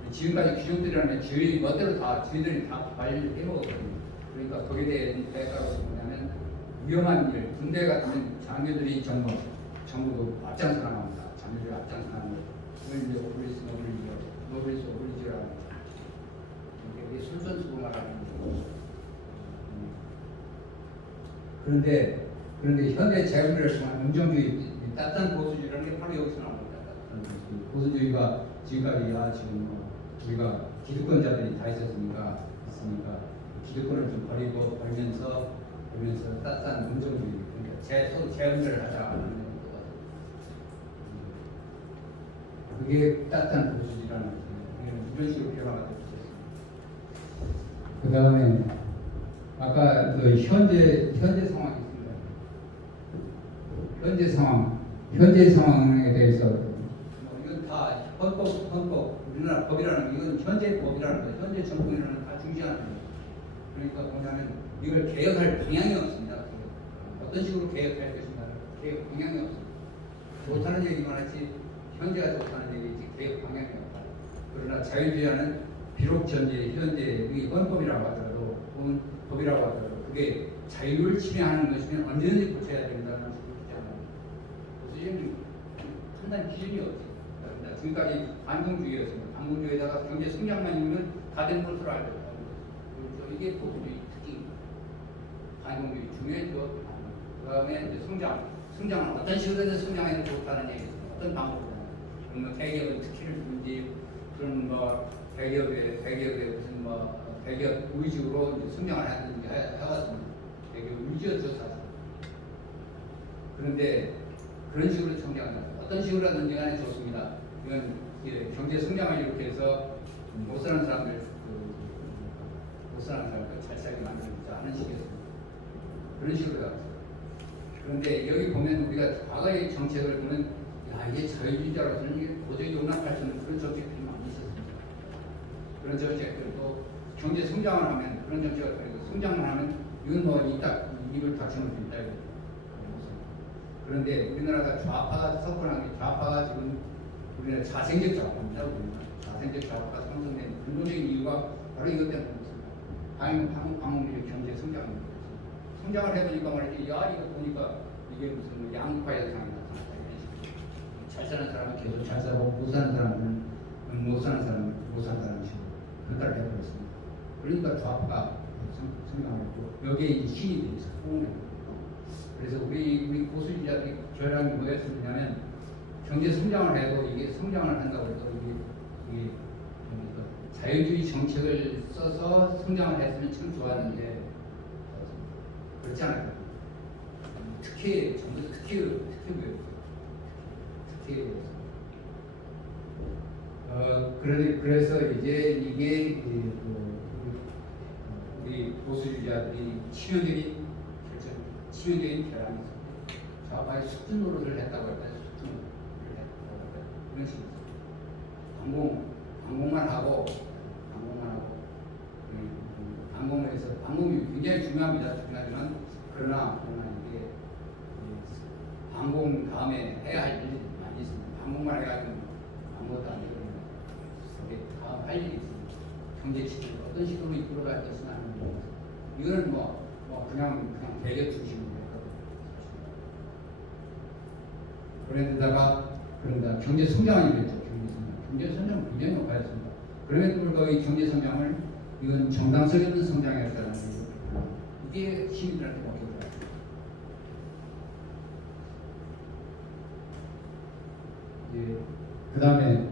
지금까지 귀족들이라는 주의 멋대로 다 저희들이 다 관리를 해먹었거든요. 그러니까 거기에 대한 대가로 뭐냐면 위험한 일, 군대 같은 장교들이 정부도 앞장서 나갑니다. 장교들이 앞장서 나가는 그걸 이제 노블리스 오블리주라고 이게 솔선수범하라는 거죠. 그런데 현대 자유주의를 통한 긍정주의, 따뜻한 보수주의라는 게 바로 여기서 나옵니다. 보수주의가 지금까지 지금 우리가 기득권자들이 다 있으니까 기득권을 좀 버리면서 따뜻한 긍정주의, 그러니까 재운전을 하자. 그게 따뜻한 보수주의라는 거죠. 이런 식으로 변화가 되고 있습니다. 그 다음에 아까 그 현재 상황이 있습니다. 현재 상황에 대해서 이건 다 헌법 우리나라 법이라는 이건 현재 법이라는 거예요. 현재 정권이라는 걸 다 중시하는 거예요. 그러니까 뭐냐면 이걸 개혁할 방향이 없습니다. 어떤 식으로 개혁할 것인가 개혁 방향이 없습니다. 좋다는 얘기만 하지 현재가 좋다는 얘기지 개혁 방향이 없다. 그러나 자유주의자는 비록 현재의 헌법이라고 하더라도 법이라고 하더라도 그게 자유를 침해하는 것이면 언제든지 고쳐야 된다는 식으로 주장합니다. 보수주의는 판단 기준이 없지. 그러니까 지금까지 반동주의였습니다. 반동주의에다가 경제 성장만 있으면 다 된 것으로 알고 있다. 이게 보수주의 특징입니다. 반동주의 중요했죠. 그 다음에 이제 성장은 어떤 식으로든 성장해도 좋다는 얘기입니다. 어떤 방법으로. 그러면 대기업은 특혜를 주는지 그런 대기업의 무슨 대기업 위주로 성장을 하든지 해왔습니다. 대기업 위주였죠, 사실. 그런데 그런 식으로 성장을 하죠. 어떤 식으로 하든지 간에 좋습니다. 이건 경제 성장을 이렇게 해서 못 사는 사람들 잘 살게 만들자 하는 식이었습니다. 그런 식으로 나왔어요. 그런데 여기 보면 우리가 과거의 정책을 보면 이게 자유주의자로서는 이게 도저히 용납할 수 없는 그런 정책들이 많이 있었습니다. 그런 정책들도 경제 성장을 하면 그런 정책을 가지고 성장을 하면 이건 입을 닥치는 수 있다. 그런데 우리나라가 좌파가 석권한 게 좌파가 지금 우리나라 자생적 좌파입니다. 자생적 좌파가 형성된 근본적인 이유가 바로 이것 때문에 그렇습니다. 방문의 경제 성장을 해보니까 말이지 이거 보니까 이게 무슨 양극화의 현상이 나타났다. 잘 사는 사람은 계속 잘 살고 못 사는 사람은 못 사는 사람은 그따를 해버렸습니다. 그러니까 좌파가 성장했고 여기에 힘이 되어 있어요. 그래서 우리 보수주의자들이 결함이 뭐였느냐면 경제 성장을 해도 이게 성장을 한다고 해도 이게 자유주의 정책을 써서 성장을 했으면 참 좋았는데 그렇지 않아요. 전부 그래서 이제 이게 우리 보수주의자들이 치명적인 결함이 있습니다. 좌파의 숙주 노릇을 했다고 할까요? 그런 식이죠. 방공만 하고 방공이 굉장히 중요하지만 그러나 이게 방공 다음에 해야 할 일이 많이 있습니다. 방공만 해가지고 아무것도 안 되거든요. 다음 할 일이 있습니다. 경제 지표를 어떤 식으로 이끌어갈 것이냐 하는 거. 이거는 그냥 대결 중심으로 했거든요. 그런데 경제 성장을 이랬죠. 경제 성장은 굉장히 높아졌습니다. 그럼에도 불구하고 이 경제 성장을 이건 정당성 있는 성장이었다는 거예요. 이게 시민들한테 먹히더라고요. 그 다음에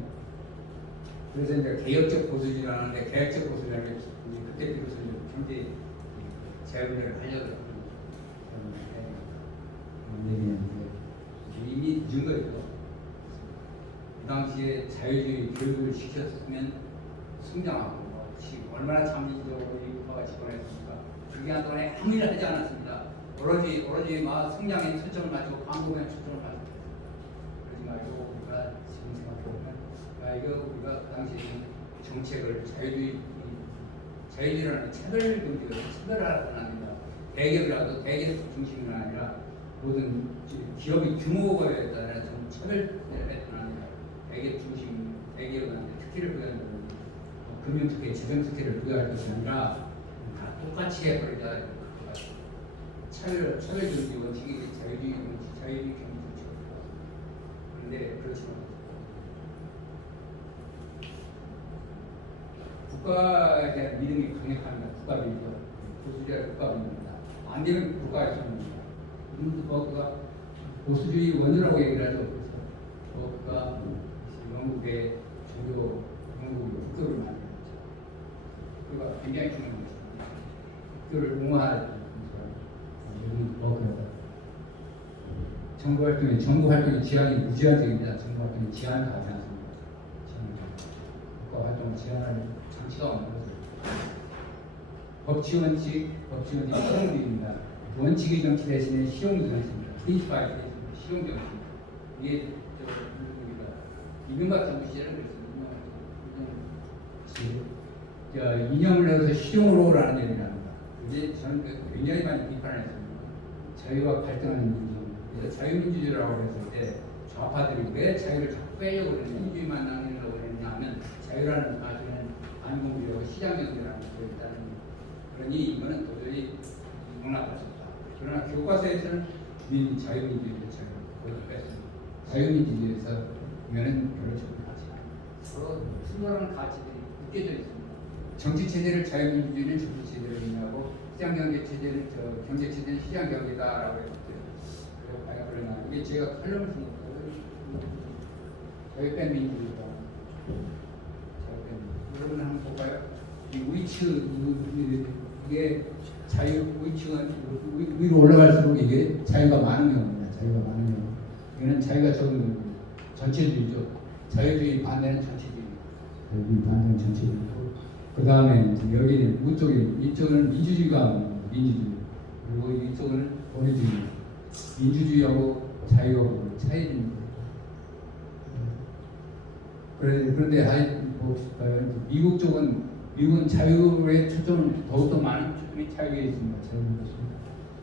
그래서 이제 개혁적 보수주의라는데 개혁적 보수주의라는 게 그때 비로소 경제 재분배를 하려고 이미 늦은 거예요. 그 당시에 자유주의 교육을 시켰으면 성장하고 얼마나 참신적으로 이 국가가 집권했습니까? 그게 한동안에 아무 일을 하지 않았습니다. 오로지 성장에 초점을 맞추고 광고에 초점을 맞추고 그러지 말고 우리가 지금 생각해보면 우리가 그 당시에 정책을 자유주의 자유주의라는 차별금지가 차별화가 아니라 대기업이라도 대기업 중심이 아니라 모든 기업의 규모에 따라 좀 차별화가 아니라 대기업 중심 대기업한테 특혜를 부여하는 금융 특혜, 재정 특혜를 부여할 것이 아니라 다 똑같이 해버리자. 차별금지 원칙이 자유주의 원칙, 자유주의 경제 원칙입니다. 그런데 그렇지 않아요. 국가에 대한 믿음이 강력합니다. 국가 믿음, 보수주의 국가 믿음입니다. 안 되면 국가에 접니다. 그가 보수주의 원조라고 얘기를 하죠. 그래서 그가 영국의 종교, 영국의 국교를 만들었죠. 그가 굉장히 중요한 것입니다. 국교를 옹호할 정부 활동의 지향이 무제한적입니다. 정부 활동이 지향을 가지 않습니다. 국가 활동을 지향할 장치가 없는 거죠. 법치원칙 실용주의입니다. 원칙의 정치 대신에 실용주의가 있습니다. 프린시파이 실용정치. 이게 우리가 이명박 정부 시절은 그랬습니다. 이념을 넣어서 실용으로라는 얘기를 합니다. 이제 저는 굉장히 많이 비판을 했습니다. 자유와 갈등하는 민주주의. 그래서 자유민주주의라고 했을 때 좌파들이 왜 자유를 자꾸 빼려고 그러냐, 민주주의만 남기려고 그러냐 하면 자유라는 사실은 반공주의하고 시장경제라는 것에 있다는 그러니 이거는 도저히 용납할 수 없다. 그러나 교과서에서는 자유민주주의를 거기서 뺐습니다. 자유민주주의에서 이거는 별로 적용하지 않아요. 서로 충돌하는 가치들이 묶여져 있습니다. 정치체제를 자유민주주의는 정치체제를 의미하고 시장경제체제는 경제체제는 시장경제다라고 했을 때 과연 그러나 이게 제가 칼럼을 쓴 거예요. 자유pen 민주주의다. 여러분 한번 볼까요? 이 우익측 이게 자유 우익측은 위로 올라갈수록 이게 자유가 많은 경우입니다. 자유가 많은 경우. 이거는 자유가 적은 경우입니다. 전체주의죠. 자유주의 반대는 전체주의. 자유주의 반대는 전체주의고. 그 다음에 여기 이쪽은 민주주의가 민주주의. 그리고 이쪽은 권위주의. 민주주의하고 자유하고 차이입니다. 그런데 미국은 자유에 초점을 더욱더 많은 초점이 자유에 있습니다.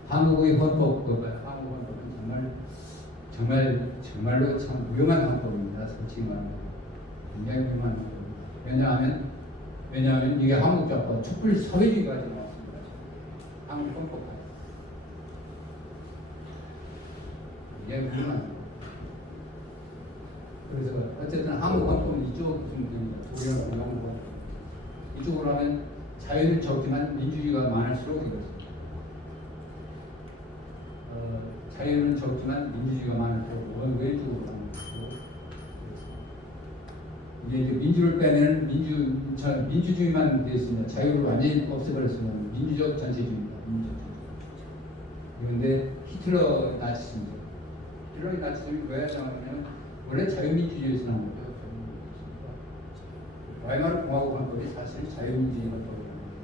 한국의 헌법, 한국 헌법은 정말로 참 위험한 헌법입니다. 솔직히 말하면 굉장히 위험한 헌법입니다. 왜냐하면 이게 한국적과 촛불 사회주의까지 나왔습니다. 한국 헌법까지 굉장히 위험한 헌법. 그래서 어쨌든 한국 헌법은 이쪽 중입니다. 우리가 공부하는 거 이쪽으로 하면 자유는 적지만 민주주의가 많을수록 이렇습니다. 자유는 적지만 민주주의가 많을수록 왼쪽으로 가는 것이고 이제 민주를 빼면 민주주의만 되어 있습니다. 자유를 완전히 없애버렸으면 민주적 전체주의입니다. 그런데 히틀러 나치즘이 왜 나왔냐면 원래 자유민주주의에서 나온 거죠. 와이마르 공화국 헌법이 사실 자유민주주의 헌법이라는 거예요.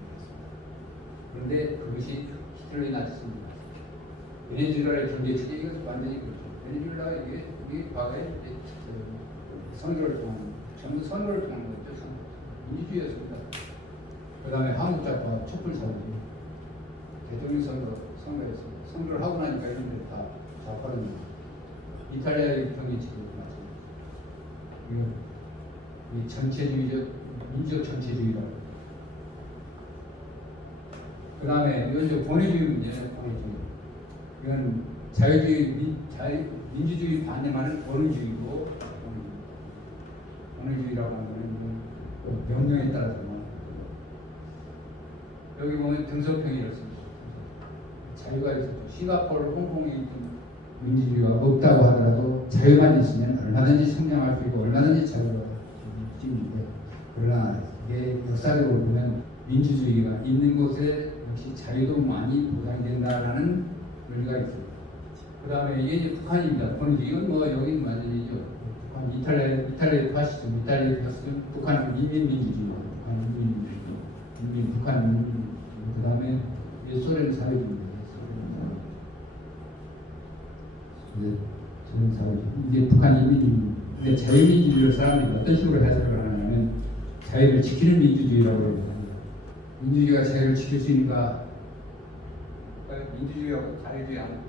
그런데 그것이 히틀러의 나치즘입니다. 베네수엘라의 경제 체제 이것도 완전히 그렇죠. 베네수엘라가 이게 과거에 선거를 통한 전부 선거를 통한 거죠. 민주주의였습니다. 그 다음에 한국작과 촛불 사회주의 대통령 선거였습니다. 선거를 하고 나니까 이런 데 다 좌파입니다. 이탈리아의 경제 체제도 마찬가지입니다. 이 전체주의적 민주적 전체주의라고. 그 다음에 이건 권위주의 문제는 권위주의. 이건 민주주의 반대만은 권위주의고, 권위주의라고 하는 거는 명령에 따라서 여기 보면 등소평이 이렇습니다. 자유가 있었죠. 싱가포르, 홍콩이 민주주의가 없다고 하더라도 자유만 있으면 얼마든지 성장할 수 있고 얼마든지 자유가 있는데 그러나 이게 역사적으로 보면 민주주의가 있는 곳에 역시 자유도 많이 보장이 된다라는 논리가 있습니다. 그 다음에 이게 이제 북한입니다. 이건 뭐 여기는 완전히죠. 북한 이탈리아의 파시즘, 북한은 인민민주주의, 북한 인민민주주의. 그 다음에 소련 사회주의입니다. 소련 사회주의. 이게 북한 인민주의. 근데 자유민주주의를 사람들이 어떤 식으로 해석을 하냐면 자유를 지키는 민주주의라고 합니다. 민주주의가 자유를 지킬 수 있는가? 민주주의하고 자유주의 안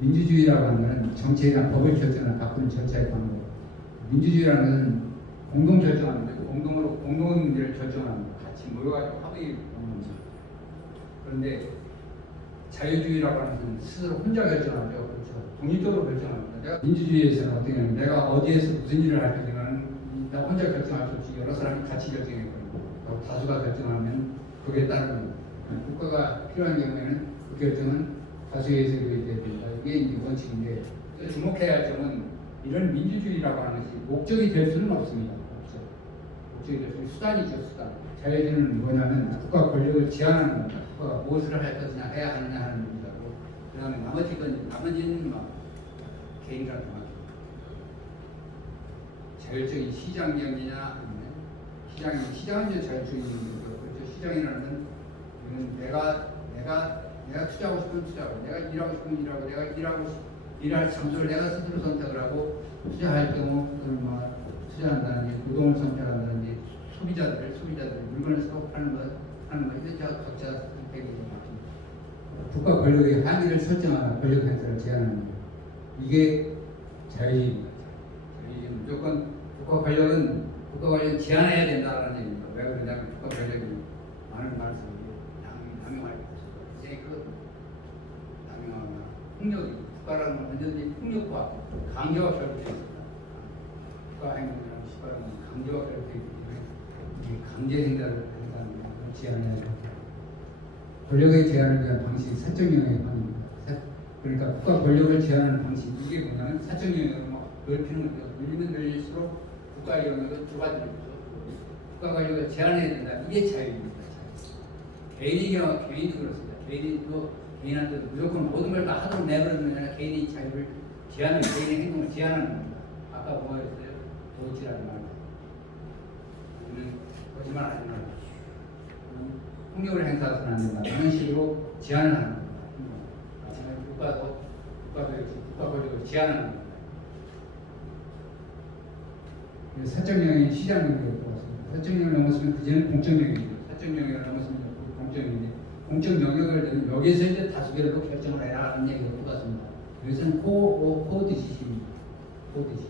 민주주의라고 하는 것은 정책이나 법을 결정하는 바꾸는 절차의 방법. 민주주의라는 것은 공동 결정하는 거죠. 공동 문제를 결정하는 거. 같이 모여가지고 합의하는 거죠. 그런데 자유주의라고 하는 것은 스스로 혼자 결정하죠. 그렇죠. 독립적으로 결정합니다. 내가 민주주의에서는 어떻게 하냐면 내가 어디에서 무슨 일을 할 것인가는 나 혼자 결정할 수 없이 여러 사람이 같이 결정했거든요. 다수가 결정하면 그게 따르는 국가가 필요한 경우에는 그 결정은 다수의 의석이 돼야 된다. 이게 이제 원칙인데 주목해야 할 점은 이런 민주주의라고 하는 것이 목적이 될 수는 없습니다. 없어요. 목적이 될 수는 수단이죠, 수단. 자유주의는 뭐냐면 국가 권력을 제한하는 겁니다. 국가가 무엇을 할 것이냐 해야 하느냐 하는 문제고 그 다음에 나머지는 막 개인이라는 거 자율적인 시장 경기냐 아니면 시장은 이제 자율적인 경기죠. 그렇죠. 시장이라는 건 내가 투자하고 싶으면 투자하고 내가 일하고 싶으면 일하고 내가 일할 장소를 내가 스스로 선택을 하고 투자할 경우 그런 투자한다든지 노동을 선택한다든지 소비자들 물건을 사고 파는 것 이게 각자 선택이 맞습니다. 국가 권력의 한계를 설정하는 권력 행사를 제한하는 것 이게 자유주의입니다. 무조건 국가 권력은 제한해야 된다는 얘기입니다. 왜 그러냐면 국가 권력이 많은 말을 남용할 남용하거나 폭력이 국가라는 건 완전히 폭력과 강제와 결부되어 있습니다. 국가 행동이라는 시발은 강제와 결부되어 있기 때문에 강제 행사를 한다는 것을 제한해야 됩니다. 권력의 제한을 위한 방식이 사적 영역의 방입니다. 그러니까 국가 권력을 제한하는 방식 이게 뭐냐면 사적 영역을 넓히는 거죠. 늘리면 늘릴수록 국가 영역을 좁아지는 거죠. 국가 권력을 제한해야 된다. 이게 자유입니다. 개인도 그렇습니다. 개인한테 무조건 모든 걸 다 하도록 내버리는 게 아니라 개인의 자유를 제한하는, 개인의 행동을 제한하는 겁니다. 아까 뭐가 있어요? 도지라는 말. 우리는 거짓말 하지 말고 폭력을 행사해서는 안 된다. 이런 식으로 제한을 하는 겁니다. 마찬가지로 국가도 역시 국가 권력을 제한하는 겁니다. 사적 영역이 시장 영역으로 들어왔습니다. 사적 영역을 넘었으면 그제는 공적 영역이죠. 사적 영역을 넘었으면 공적 영역인데 공적 영역을 여기서 이제 다수결로 결정을 해라 하는 얘기가 똑같습니다. 여기서는 코디시입니다. 코디시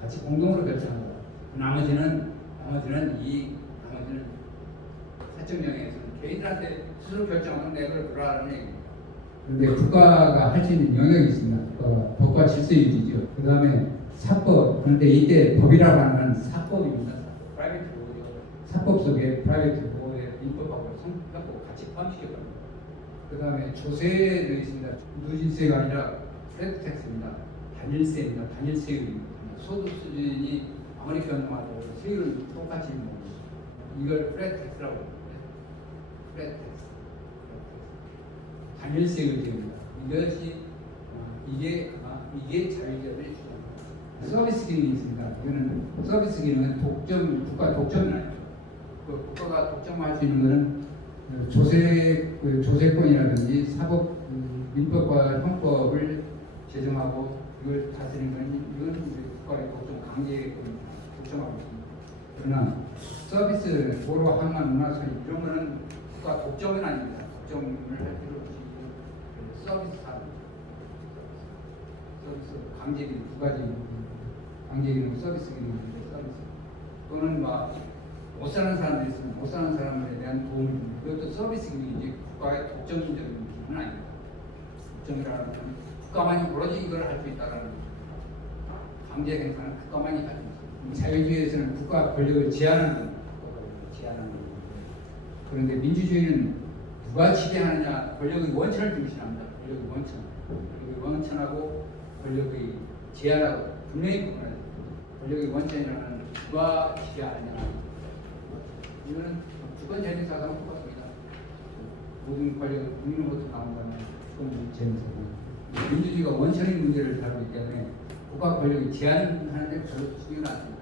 같이 공동으로 결정한다. 나머지는 사적 영역에서는 개인들한테 스스로 결정하는 내걸 그러라는 얘기입니다. 그런데 국가가 할 수 있는 영역이 있습니다. 국가가 법과 질서 유지죠. 그 다음에 사법. 그런데 이때 법이라고 하는 건 사법입니다. 프라이빗 로죠. 사법 속에 프라이빗 로의 민법하고 성법하고 같이 포함시켰거든요. 그 다음에 조세도 있습니다. 누진세가 아니라 프레드 텍스입니다. 단일세입니다. 단일세율입니다. 소득 수준이 아무리 변동하도 세율은 똑같이 있는 거죠. 이걸 프레드 텍스라고 합니다. 프레드 텍스. 단일세율입니다. 이게 자유주의를 주장합니다. 서비스 기능이 있습니다. 이거는 서비스 기능은 국가 독점은 아니죠. 국가가 독점할 수 있는 것은 조세권이라든지 사법 민법과 형법을 제정하고 이걸 다스리는 건 이건 국가의 독점 독점하고 있습니다. 그러나 서비스 도로 항만 문화소리 이런 거는 국가 독점은 아닙니다. 독점을 할 필요 없이 서비스 사업 서비스 강제기능 두 가지 강제기능 서비스 기능인데 서비스 또는 못 사는 사람들이 있으면 못 사는 사람들에 대한 도움을 줍니다. 그것도 서비스 기능이지 국가의 독점적인 기능은 아닙니다. 독점이라는 건 국가만이 오로지 이걸 할 수 있다는 강제 생산은 국가만이 가지고 있습니다. 자유주의에서는 국가 권력을 제한하는 겁니다. 제한하는 겁니다. 그런데 민주주의는 누가 지배하느냐 권력의 원천을 중시합니다. 권력의 원천하고 권력의 제한하고 분명히 구분해야 됩니다. 권력의 원천이라는 누가 지배하느냐 이거는 주권 재정 사상은 똑같습니다. 모든 권력을 국민으로부터 나온 거는 주권 재정 사상. 민주주의가 원천의 문제를 다루기 때문에 국가 권력이 제한하는 데 별로 중요는 않습니다.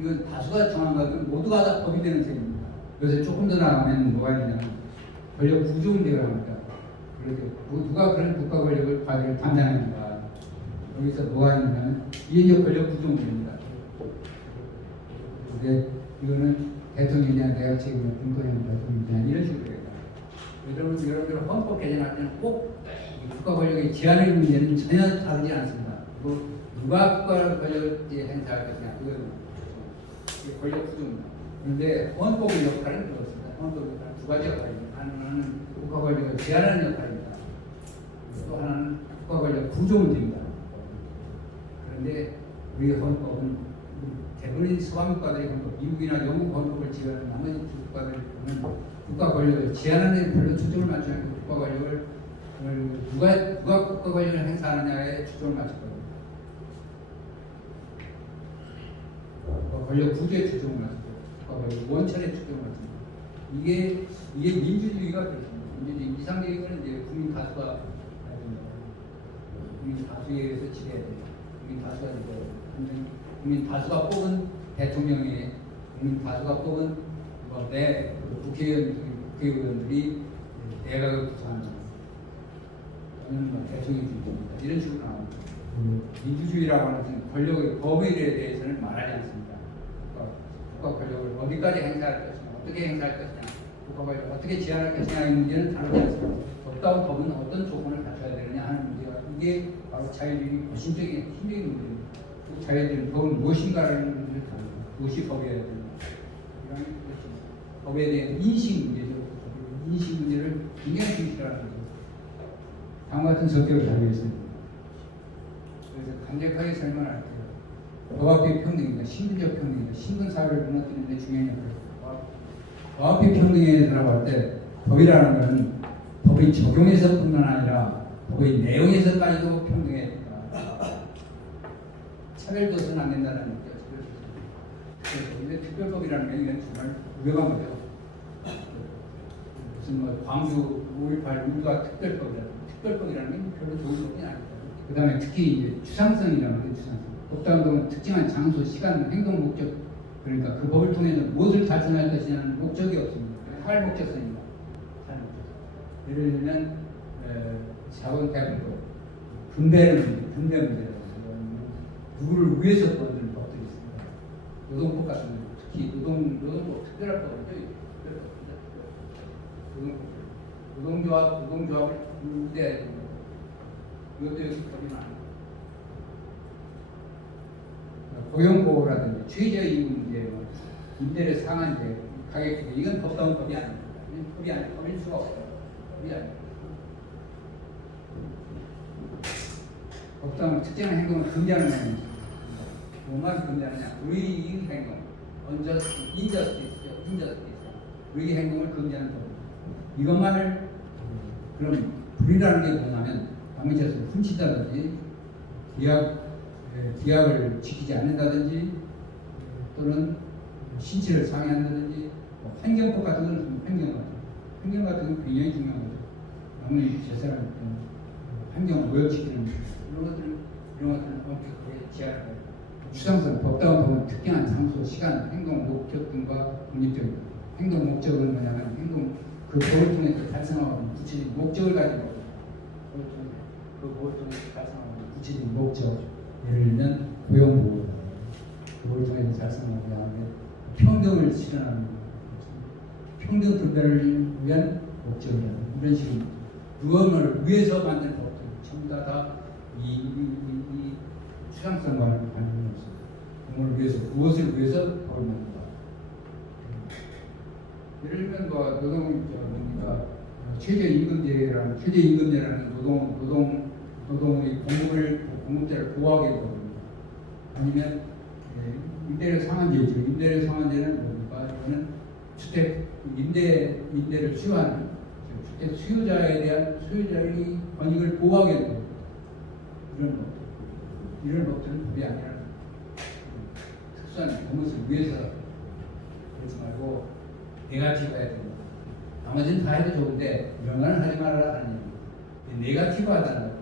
이건 다수가 정한 것은 모두가 다 법이 되는 셈입니다. 요새 조금 더 나가면 뭐가 있냐면 권력 구조 문제가 나옵니다. 그래서 누가 그런 국가 권력을 과제를 담당합니까? 여기서 뭐가 있냐면 이게 권력 구조 문제입니다. 근데 이거는 대통령이냐 내가 책임이냐 공동형 대통령이냐 이런 식으로 해요. 여러분들 헌법 개정할 때는 꼭 국가 권력의 제한의 문제는 전혀 다르지 않습니다. 그리고 누가 국가 권력을 행사할 것이냐 그건 권력 구조입니다. 그런데 헌법의 역할은 그렇습니다. 헌법의 역할은 두 가지 역할입니다. 하나는 국가 권력을 제한하는 역할입니다. 또 하나는 국가 권력 구조 문제입니다. 그런데 우리 헌법은 대부분의 서방 국가들의 헌법, 미국이나 영국 헌법을 지원하는 나머지 국가들은 국가 권력을 제한하는 데 별로 초점을 맞추지 않고 국가 권력을 누가 국가 권력을 행사하느냐에 초점을 맞출 겁니다. 권력 구조에 초점을 맞추고 국가 권력 원천에 초점을 맞춥니다. 이게 민주주의가 그렇습니다. 민주주의 이상적인 것은 이제 국민 다수가 국민 다수에 의해서 지배해야 돼요. 국민 다수가 뽑은 대통령이 국민 다수가 뽑은 내 국회의원들이 내각을 구성합니다. 저는 대통령이 됩니다. 이런 식으로 나옵니다. 민주주의라고 하는 것은 권력의 범위에 대해서는 말하지 않습니다. 국가 권력을 어디까지 행사할 것이냐, 어떻게 행사할 것이냐, 국가 권력을 어떻게 제한할 것이냐의 문제는 다루지 않습니다. 어떤 법은 어떤 조건을 갖춰야 되느냐 하는 문제가 이게 바로 자유주의核心적인 힘적인 문제입니다. 그 자유주의 법은 무엇인가를 다룹니다. 무엇이 법이어야 되는가 이런 것입니다. 법에 대한 인식 문제죠. 인식 문제를 굉장히 중시하는 거죠. 다음과 같은 성격을 가지고 있습니다. 그래서 간략하게 설명할게요. 법 앞의 평등입니다. 신분적 평등입니다. 신분사회를 무너뜨리는 데 중요한 역할을 합니다. 법 앞의 평등에 들어갈 때 법이라는 것은 법의 적용에서뿐만 아니라 법의 내용에서까지도 평등해야 된다. 차별돼서는 안 된다는 거죠. 그런데 특별법이라는 게 이건 정말 위험한 거죠. 무슨 광주 5.18 민주화 특별법이라는 게 별로 좋은 법이 아닙니다. 그 다음에 특히 이제 추상성이라는 게 추상성. 법도항동은 특정한 장소, 시간, 행동 목적, 그러니까 그 법을 통해서 무엇을 달성할 것이냐는 목적이 없습니다. 할 목적성입니다. 예를 들면 자본 대부분 분배 문제라고 누구를 위해서 만드는 법들이 있습니다. 노동법 같은 경우 특히 노동법 특별한 법이죠. 노동조합을 분배해야 됩니다. 이것도 여기 법이 많아요. 고용보호라든지 최저임금 문제, 임대료 상한제, 가격 규제 이건 법다운 법이 아닙니다. 법일 수가 없어요. 법이 아닙니다. 법다운 특정한 행동을 금지하는 행동이 있습니다. 뭐만 금지하느냐? 불이익 행동, 인저스티스, 불이익 행동을 금지하는 법입니다. 이것만을 그럼 불이라는 게 뭐냐면 방문자에서 훔친다든지 기약을 지키지 않는다든지 또는 신체를 상해한다든지 환경법 같은 건 환경 같은 건 굉장히 중요한 거죠. 아무리 제사람 환경을 오염시키는 이런 것들은 엄격하게 제한하고 추상성, 법다운 법은 특정한 장소, 시간, 행동, 목적 등과 독립적입니다. 행동 목적은 뭐냐면 그 법을 통해서 달성하고 구체적인 목적을 가지고 그 법을 통해서 달성하고 구체적인 목적, 예를 들면 고용보호, 그걸 통해서 달성하고 다음에 평등을 실현하는 평등 분배를 위한 목적이다. 이런 식입니다. 무엇을 위해서 만든 법들 전부 다 이 추상성과는 관련이 없습니다. 무엇을 위해서 법을 만든다. 예를 들면 최저임금제라는 노동의 공급자를 보호하게 되는 겁니다. 아니면 임대료 상한제죠. 임대료 상한제는 뭡니까? 이거는 주택 임대를 수요하는 주택 수요자에 대한 수요자의 권익을 보호하게 되는 겁니다. 이런 법들은 법이 아니라 특수한 무엇을 위해서 그러지 말고 네가티브 해야 됩니다. 나머지는 다 해도 좋은데 이런 건 하지 말아라 하는 얘기입니다. 네가티브하다는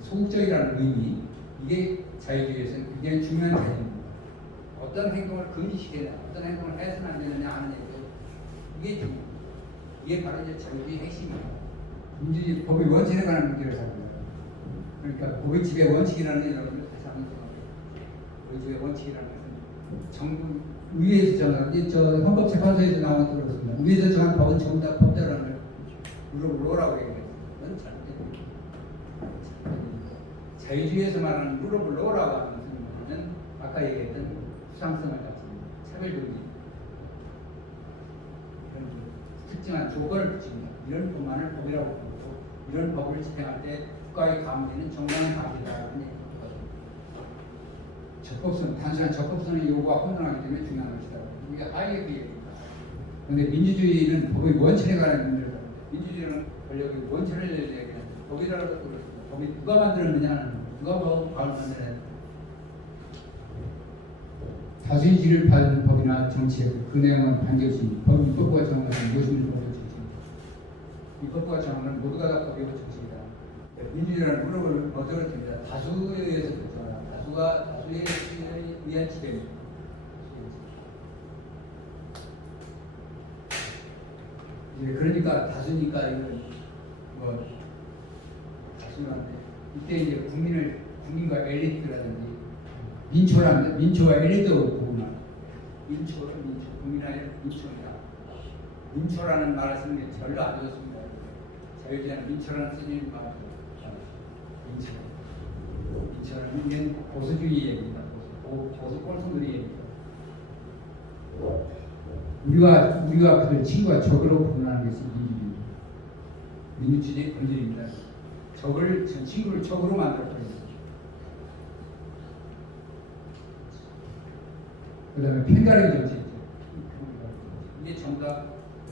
소극적이라는 의미, 이게 자유주의에서는 굉장히 중요한 개념입니다. 어떤 행동을 금지시켜야 되냐, 어떤 행동을 해서는 안 되느냐 하는 얘기죠. 이게 바로 이제 자유주의 핵심입니다. 민주주의 법의 원칙에 관한 문제를 살펴봅니다. 그러니까 법의 지배 원칙이라는 게 여러분들 다시 한번 생각해요. 법의 지배 원칙이라는 것은 정부 위에서 정한, 저 헌법재판소에서 나온 거 들었습니다. 위에서 정한 법은 전부 다 법대로라는 걸 무릎을 놓으라고 얘기했어요. 그건 잘못된 자유주의에서 말하는 무릎을 놓으라고 하는 것은 아까 얘기했던 부상성을 갖춘 차별적인 특정한 조건을 붙입니다. 이런 법만을 법이라고 부르고 이런 법을 집행할 때 국가의 가운데는 정당한 가치다라는 얘기입니다. 적법성, 단순한 적법성의 요구와 혼돈하기 때문에 중요한 것이다. 이게 하이의 그 얘기입니다. 그런데 민주주의는 법의 원천에 관한 문제다. 민주주의는 권력의 원천을 얘기하는 법이라고 그렇습니다. 법이 누가 만들었느냐는 누가 법을 만드느냐. 다수의지를 받는 법이나 정책, 그 내용은 반드시 법 입법부가 정하는 모습을 법의 정책입니다. 입법부가 정하는 모두가 다 법의 정책이다. 민주주의라는 무릎을 얻어버립니다. 다수에 의해서 결정하라. 다수에 의한 지배입니다. 이제 그러니까 다수니까 이건 뭐 다수한데 이때 이제 국민과 엘리트라든지 민초와 엘리트로 구분합니다. 국민과 민초입니다. 민초라는 말을 쓰는 게 별로 안 좋습니다. 자유주의는 민초라는 쓰는 말을 민초는 보수주의 얘기입니다. 보수 꼴통들이 얘기입니다. 우리가 그들 친구와 적으로 구분하는 것이 민주주의입니다. 민주주의의 본질입니다. 친구를 적으로 만들어버립니다. 그 다음에 편가르기 정책 있죠. 이게 전부 다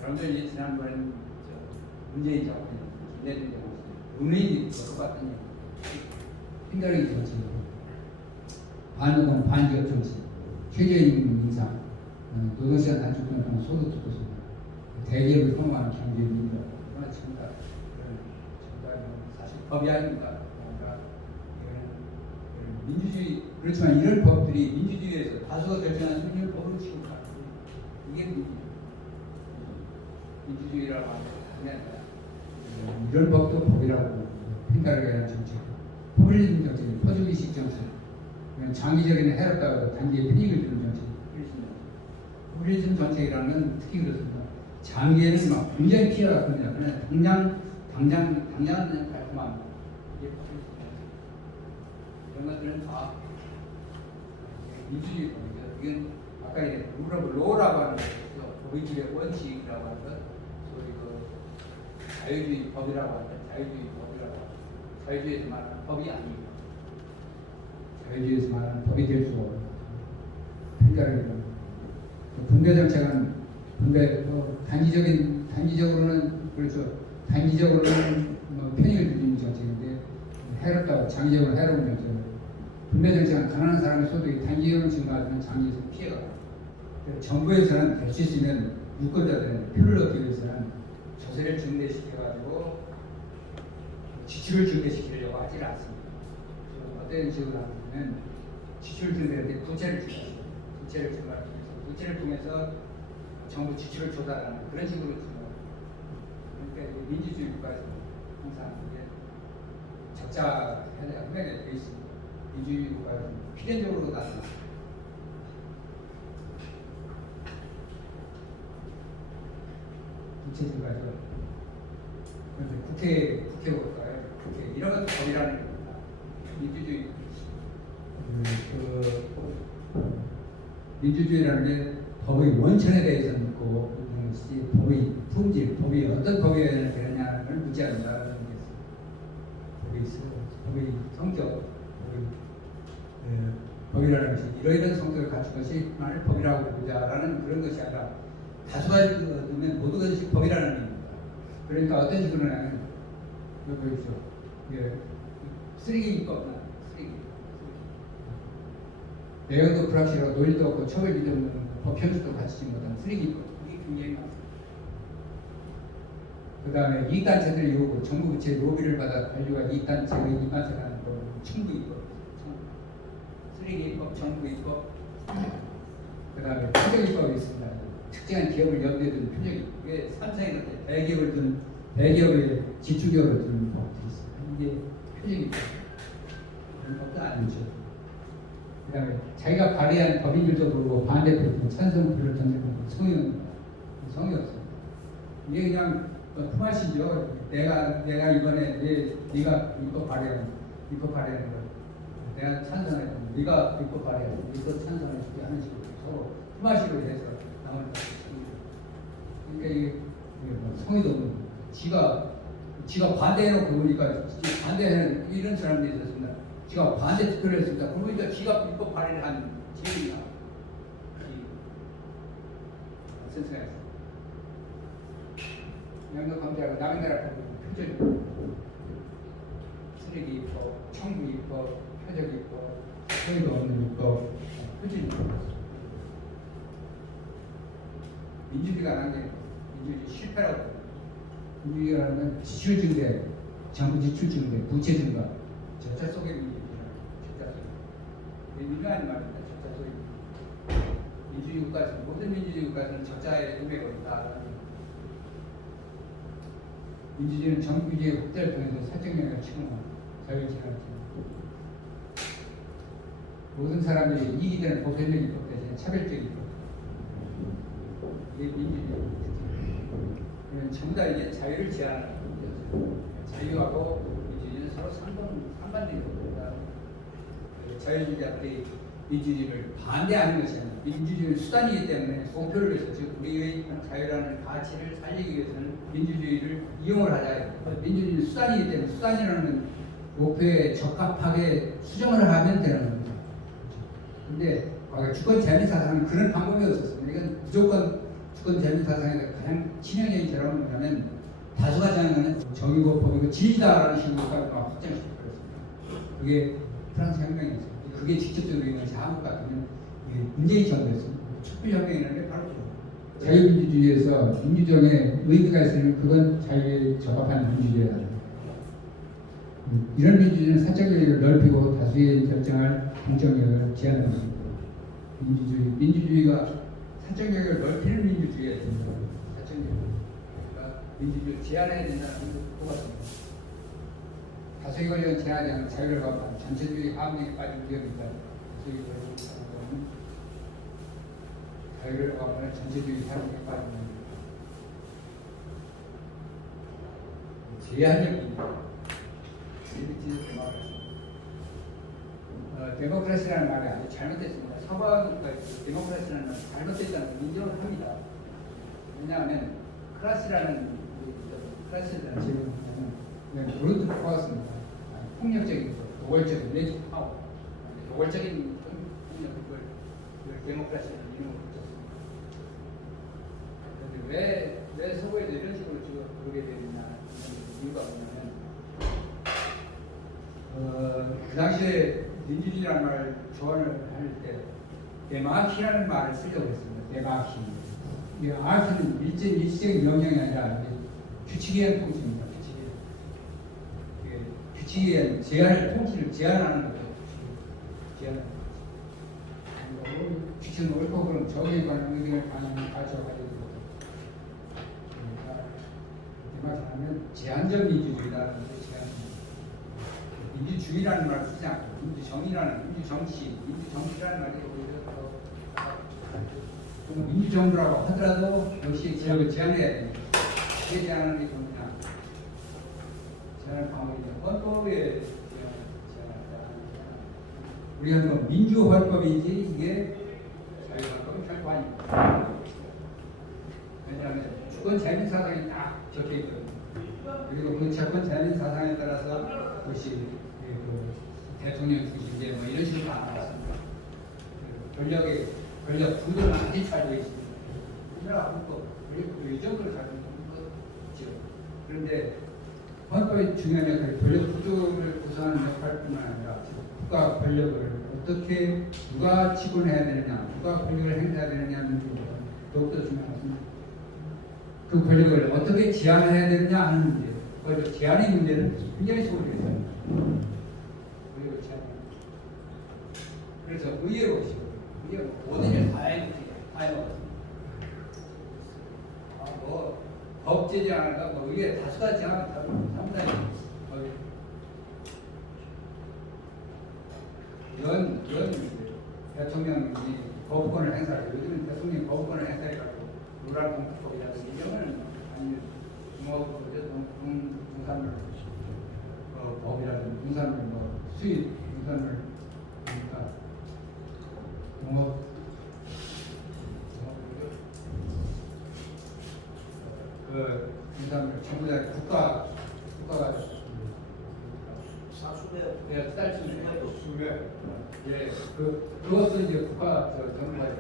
여러분들이 지난번에 문재인 정부, 김대중 정부, 문재인이 똑같은 얘기. 편가르기 정책이고 반노동 반기업 정책, 최저임금 인상, 노동시간 단축권 등 소득 특구입니다. 대기업을 통합하는 경제입니다. 그러나 전부 다 사실 법이 아닙니다. 민주주의 그렇지만 이런 법들이 민주주의에서 다수가 결정하는 이런 법으로 취급합니다. 이게 민주주의라고 하는 게 이런 법도 법이라고 편가르기 하는 정책, 포퓰리즘 정책, 포주기식 정책, 장기적인 해롭다고 단기에 편익을 주는 정책. 포퓰리즘 정책이라는 건 특히 그렇습니다. 장기에는 막 굉장히 피해가 큽니다. 그냥 당장은 그냥 깔끔합니다. 이게 이런 것들은 다 민주주의 법이죠. 이건 아까 무릎을 놓으라고 하는 것이죠. 법의주의 원칙이라고 하는 것, 소위 그 자유주의 법이라고 하는 것, 자유주의에서 말하는 법이 아닙니다. 자유주의에서 말하는 법이 될 수가 없는 편가르기입니다. 분배 정책은 단기적으로는 그렇죠. 단기적으로는 편익을 주는 정책인데 해롭다고 장기적으로 해로운 정책. 분배 정책은 가난한 사람의 소득이 단기적으로 증가하면 장기에서 피해가 갑니다. 정부에서는 될 수 있으면 유권자들은 표를 얻기 위해서는 조세를 증대시켜가지고 지출을 증대시키려고 하지 않습니다. 어떤 식으로 하냐면 지출 증대할 때 부채를 증가시킵니다. 부채를 통해서 정부 지출을 조달하는 그런 식으로 그러니까 민주주의 국가에서 항상 적자 흡연에 되어 있습니다. 민주주의 국가에서 필연적으로 나타납니다. 부채 증가죠. 그런데 국회 볼까요? 국회 이런 것도 법이라는 겁니다. 민주주의 민주주의라는 게 법의 원천에 대해서 묻고 법의 품질, 법이 어떤 법에 되느냐를 묻지않는다는 게 있습니다. 법의 성격, 법이라는 것이 이러이러한 성격을 갖춘 것이 만을 법이라고 보자라는 그런 것이 아니라 다수가 넣으면 모두가 법이라는 의미입니다. 그러니까 어떤 식으로 하냐면 여기 보십시오. 쓰레기법만 쓰레기. 내용도 불확실하고 노일도 없고 처벌 기준은 법 현실도 갖추지 못한 쓰레기법. 이게 굉장히 많습니다. 그 다음에 이익단체들의 요구, 정부 부채 로비를 받아 관료가 이익단체의 입맛에 가는 법, 청구입법, 쓰레기입법, 정부입법, 그 다음에 표적입법이 있습니다. 특정한 기업을 염두에 두는 표적입법. 이게 3사의 대기업의 지주기업을 두는 법도 있습니다. 이게 표적입법. 그런 법도 아니죠. 그다음에 자기가 발의한 법인들도 그렇고 반대표도 찬성표를 던지는 성이 없어요. 이게 그냥 품앗이죠. 내가 이번에 네가 이거 발의하는 거 내가 찬성해. 네가 이거 발의하는 이거 찬성해 주게 하는 식으로 서로 품앗이로 해서 나오는 거예요. 그러니까 이게 뭐 성의도 없는 거예요. 지가 반대해놓고 보니까 반대하는 이런 사람들이 있었습니다. 지가 반대 투표를 했습니다. 그러니까 지가 입법 발의를 한 제일이나 선생님 양도감사하고 남의 나라 표절 쓰레기 입법, 청구 입법, 표적 입법, 소유도 없는 입법, 표절 입법. 민주주의가 안 하는 게 민주주의 실패라고. 민주주의가 하면 지출 증대, 정부 지출 증대, 부채 증가, 적자 속의 민주주의라. 적자 속의. 민주화는 말입니다. 적자 속의 민주주의 국가에서 모든 민주주의 국가에서는 적자의 의미가 있다. 민주주의는 정부주의의 확대를 통해서 사적 영향을 취급하고 자유를 제한하지. 모든 사람들이 이익이 되는 보편적 입법 대신에 차별적 입법. 이게 민주주의. 그러면 전부 다 이게 자유를 제한하는 거죠. 자유하고 민주주의는 서로 상반된 겁니다. 자유주의자들이 민주주의를 반대하는 것이 아니라 민주주의는 수단이기 때문에 목표를 위해서 즉 우리의 자유라는 가치를 살리기 위해서는 민주주의를 이용을 하자. 민주주의는 수단이기 때문에 수단이라는 목표에 적합하게 수정을 하면 되는 겁니다. 근데 주권 제한 사상은 그런 방법이 없었습니다. 이건 무조건 주권 제한 사상의 가장 치명적인 결함은 뭐냐면 다수가 정하는 정의고 법이고 진리다라는 식으로까지 확장시켜 버렸습니다. 그게 프랑스 혁명이었어요. 그게 직접적으로 이것이 한국 같으면 문재인 정부였습니다. 촛불혁명이라는 게 바로 자유민주주의에서 민주정의 의미가 있으면 그건 자유에 적합한 민주주의다. 이런 민주주의는 사적 영역을 넓히고 다수의 결정할 공정력을 제한하는 겁니다. 민주주의가 사적 영역을 넓히는 민주주의에 사적 영역 민주주의를 제한해야 된다는 것 같습니다. 다수의 권력은 제한하지 않고 자유를 강화하는 전체주의 함정에 빠진 위험이 있다. 다수의 권력은 자유를 강화하는 전체주의 함정에 빠진 제한적입니다. 데모크라시라는 말이 아주 잘못됐습니다. 서방국가 데모크라시라는 말이 잘못됐다는 인정을 합니다. 왜냐하면 클래스라는 질문은 브루트 포커스입니다. 폭력적인, 도발적인, 레지 파워, 도발적인 폭력을 데모크라시라는 이름으로 붙였습니다. 그런데 왜 서구에서 이런 식으로 그러게 되느냐 이유가 뭐냐면 그 당시에 민주주의라는 말을 조언을 할 때 데마키라는 말을 쓰려고 했습니다. 데마키. 이 아키는 일시적인 명령이 아니라 규칙에 의한 통치입니다. 규칙에 의한 제한을 통치를 제한하는 거죠. 제한. 규칙은 옳고 그럼 정의에 관한 의견을 가져가지고 데마키하면 제한적 민주주의다. 민주주의라는 말을 쓰지 않고 민주정치라는 말이 오히려 민주정부라고 하더라도 역시 지역을 제한해야 됩니다. 어떻게 제한하는 게 좋느냐? 제한할 방법이 헌법에 제한한다. 우리가 민주헌법이지 이게 자유헌법은 결코 아닙니다. 왜냐하면 주권 제한 사상이 딱 적혀 있거든요. 그리고 그 주권 제한 사상에 따라서 그것이 대통령 중심제 뭐 이런 식으로 안 나왔습니다. 권력 구도를 많이 차지고 있습니다. 우리나라 헌법 권력 구도 이 정도를 가지고 있는 거죠. 그런데 헌법의 중요한 역할이 권력 구도를 구성하는 역할뿐만 아니라 국가 권력을 어떻게 누가 지원해야 되느냐, 누가 권력을 행사해야 되느냐는 문제가 더욱더 중요합니다. 그 권력을 어떻게 제한해야 되느냐 하는 문제. 그래서 제한의 문제는 굉장히 소홀했어요. 그래서 의외로 모든 일 다 해먹었습니다. 뭐 법 제정하는가 뭐 의회 다수가 제안하면 상당히 이런 문제예요. 대통령이 거부권을 행사해요. 요즘은 대통령이 거부권을 행사해가지고 노란공법이라든지 이런 거는 아니 농산물 법이라든지 농산물 뭐 수입 농산물 그러니까 농업 그 농산물 전부 다 국가가 사수대 딸수네 예, 그것도 이제 국가 정부가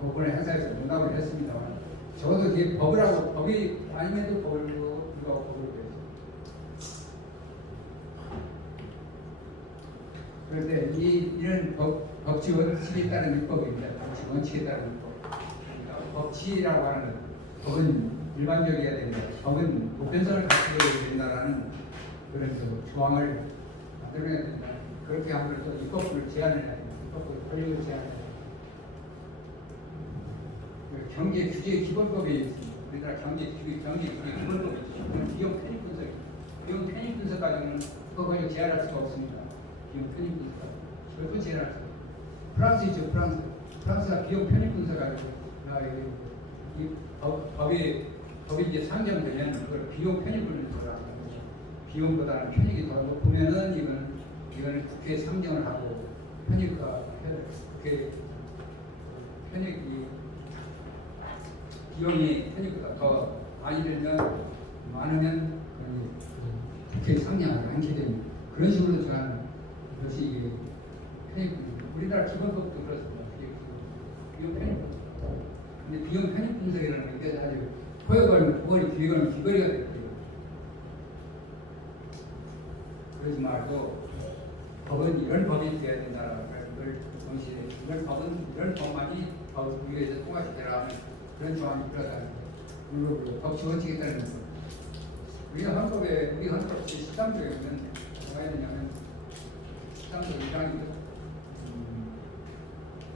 거부권을 행사해서 농담을 했습니다만 적어도 이게 법이 아님에도 법을 누가 법을 해서 그런데 이런 법치 원칙에 따른 입법입니다. 법치 원칙에 따른 입법. 그러니까 법치라고 하는 법은 일반적이어야 된다. 법은 보편성을 갖춰야 된다라는 그런 조항을 만들어야 된다. 그렇게 하면 또 입법을 제한을 해야 된다. 입법을 권력을 제한을 해야 된다. 경제 규제 기본법이 있습니다. 우리나라 경제 규제 기본법이 있습니다. 비용 편입 분석, 비용 편입 분석 가지고는 그거 권력 제한할 수가 없습니다. 비용 편입 분석 절대 제한할 수가 없습니다. 프랑스이죠, 프랑스가 비용 편입 분석 가지고 이 법이 이제 상정되면 그걸 비용 편입을 들어가는 거죠. 비용보다는 편익이 더 높으면은 이거는 국회에 상정을 하고 편익과 국회 편익이 비용이 편익보다 더 많이 들면 많으면 국회에 상정을 않게 되는 그런 식으로 정하는 것이 이게 편익. 우리나라 기본법도 그렇습니다. 비용 편익. 근데 비용 편익 분석이라는 게 아주 코에 걸면 코걸이, 귀에 걸면 귀걸이가 됐고요. 그러지 말고 법은 이런 법이 되어야 된다라는 걸 동시에 이런 법은 이런 법만이 법 위에서 통과시켜라 하는 그런 조항이 필요하다는 거예요. 법치 원칙에 따르는 거. 우리 헌법 13조에 보면 뭐가 있느냐면 13조 1항이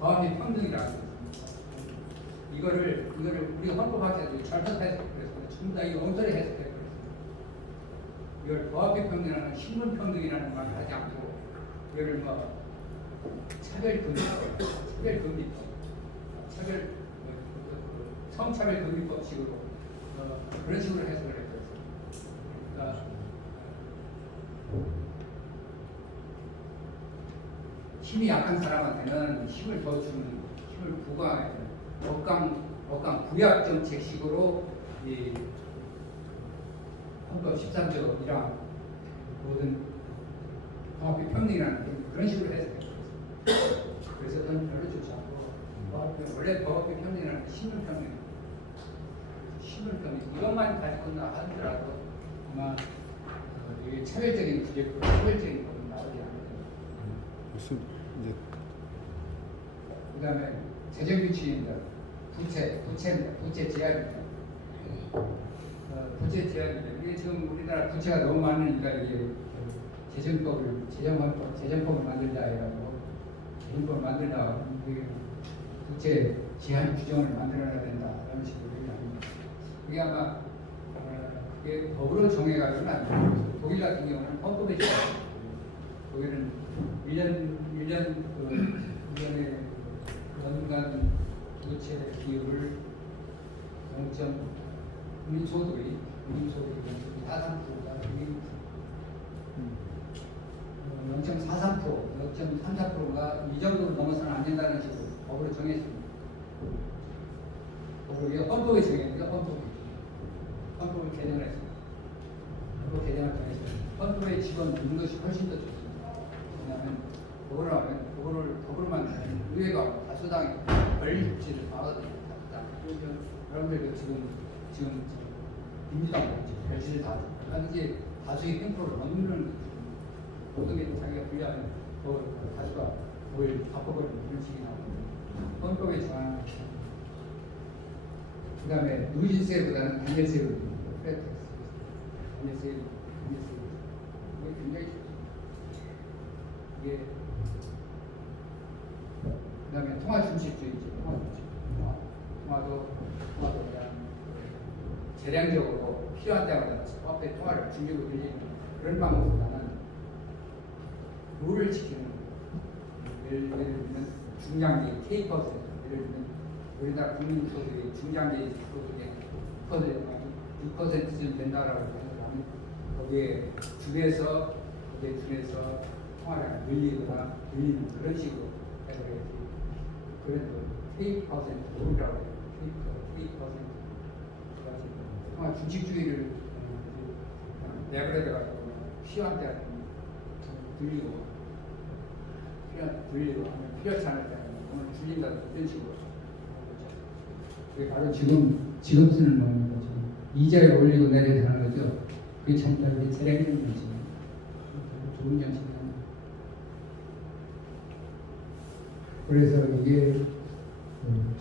법이 평등이라고 있습니다. 이거를 우리 헌법학자들이 잘못 해석했어요. 전부 다 이거 엉터리 해석했어요. 이걸 부합의 평등이라는 신분평등이라는 말을 하지 않고 이걸 뭐 성차별금지법식으로 그런 식으로 해석을 했어요. 그러니까 힘이 약한 사람한테는 힘을 더 주는, 힘을 부과해야 되는 억강 부약 정책식으로 이 헌법 13조 1항 모든 통합의 평등이라는 그런 식으로 해석했어요. 그래서 저는 별로 좋지 않고 원래 통합의 평등이라는 게 신분평등, 이것만 가지고는 하더라도 아마 이게 차별적인 규제고 차별적인 법은 나오지 않아요. 그 다음에 재정규칙입니다. 부채 제한입니다. 부채 제한입니다. 이게 지금 우리나라 부채가 너무 많으니까 이게 재정법을 만들자 해가지고 재정법을 만들다 부채 제한 규정을 만들어야 된다 이런 식으로 얘기합니다. 이게 아마 그게 법으로 정해가지고는 안 돼요. 독일 같은 경우는 헌법에 독일은 1년에 연간 부채 비율을 국민소득이 4.3%가 0.43%, 0.34%가 이 정도로 넘어서는 안 된다는 식으로 법으로 정했습니다. 법으로 헌법에 정했는데 헌법을 개정했습니다. 헌법 개정을 정했습니다. 헌법에 집어넣는 것이 훨씬 더 좋습니다. 왜냐하면 법으로 만드는 의회가 다수당이 권리주의를 막아드립니다. 여러분들 지금 민주당 별지를 다 하는지 다수의 횡포를 넘는 모든 게 자기가 불리하면 다수가 뭘 바꿔버리는 그런 식이 나오거든요. 헌법에 정하는 그 다음에 누진세보다는 단일세로 단일세 이게 굉장히 좋습니다. 이게 그 다음에 통화중심주의죠. 통화도 그냥 재량적으로 필요한 때마다 화폐 통화를 중립으로 늘리는 그런 방법보다는 룰을 지키는 예를 들면 중장기 K%, 예를 들면 우리나라 국민소득이 중장기 소득의 6%쯤 된다라고 생각하면 거기에 중에서 통화량을 늘리거나 늘리는 그런 식으로 해서 그래도 K% 오르라고 해요. K%. 통화 주식 주의를 내버려둬가지고 필요한 때 들리고 하면 필요치 않을 때는 오늘 줄린다 이런 식으로. 그게 바로 지금 쓰는 놈인 거죠. 이자를 올리고 내려야 하는 거죠. 그게 전부 다 세력이라는 거지. 좋은 정책입니다. 그래서 이게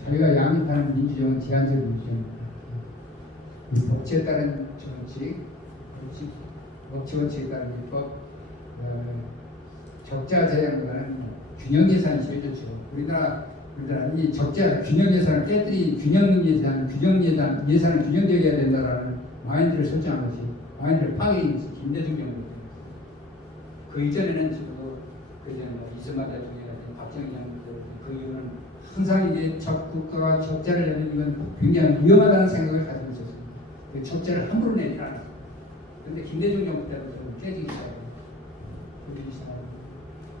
자기가 양립하는 민주정은 제한적 민주정입니다. 법치에 따른 법치 원칙에 따른 입법, 적자 제한보다는 균형 예산이 제일 좋죠. 우리나라 이 적자 균형 예산을 깨뜨리 예산을 균형되어야 된다라는 마인드를 설정한 것이 마인드를 파괴한 것이 김대중 정부입니다. 그 이전에는 이승만 대통령이라든지 박정희 정부들 그 이유는 항상 이게 국가가 적자를 내는 이건 굉장히 위험하다는 생각을 가지고 있었습니다. 그 적자를 함부로 내지 않았어요. 그런데 김대중 정부 때부터 깨지기 시작해요.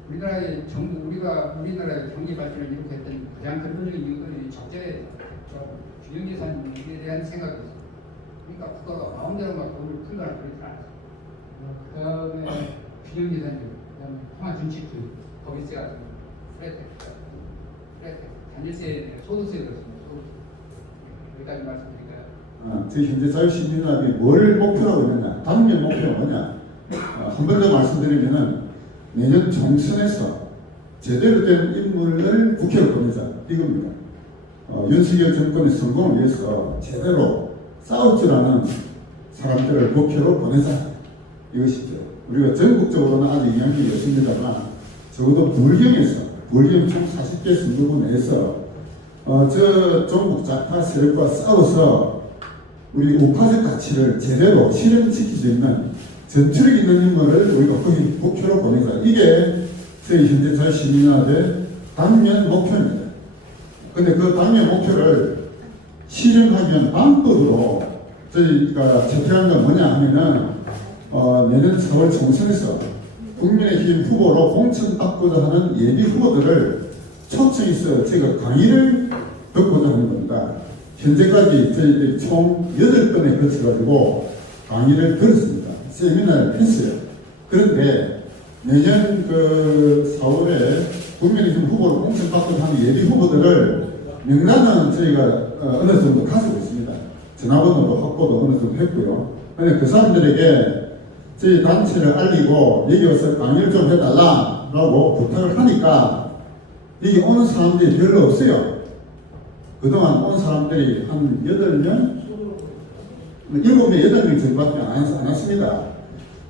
우리나라의 우리나라의 경제 발전을 이룩했던 가장 근본적인 이유는 적자에 균형 예산에 대한 생각이었어요. 그러니까 국가가 마음대로 막 돈을 풀다는 그렇지 않았어요. 그 다음에 균형 예산이, 그 다음에 통화 준칙주의, 거기세 같은 프레텍, 단일세, 소득세 그렇습니다. 여기까지 말씀드릴까요? 저희 현재 자유시민연합이 뭘 목표로 있느냐, 당면 목표가 뭐냐, 한 번 더 말씀드리면은 내년 총선에서 제대로 된 인물을 국회로 보내자 이겁니다. 윤석열 정권의 성공을 위해서 제대로 싸울 줄 아는 사람들을 국회로 보내자 이것이죠. 우리가 전국적으로는 아직 이야기가 없습니다만 적어도 불경 총 40개 선거구 내에서 저 종북 좌파 세력과 싸워서 우리 우파적 가치를 제대로 실현시킬 수 있는 전투력 있는 인물을 우리가 거기 목표로 보내자. 이게 저희 현재 자유시민연합의 당면 목표입니다. 근데 그 당면 목표를 실현하기 위한 방법으로 저희가 채택한 건 뭐냐 하면은 내년 4월 총선에서 국민의힘 후보로 공천받고자 하는 예비 후보들을 초청해서 저희가 강의를 듣고자 하는 겁니다. 현재까지 저희들이 총 8번에 거쳐가지고 강의를 들었습니다. 세미나를 했어요. 그런데 내년 4월에 국민의힘 후보로 공천받고자 하는 예비 후보들을 명단은 저희가 어느 정도 가지고 있습니다. 전화번호도 확보도 어느 정도 했고요. 그런데 그 사람들에게 저희 단체를 알리고 여기 와서 강의를 좀 해달라고 부탁을 하니까 여기 오는 사람들이 별로 없어요. 그동안 온 사람들이 한 8명? 7명, 8명 정도밖에 안 왔습니다.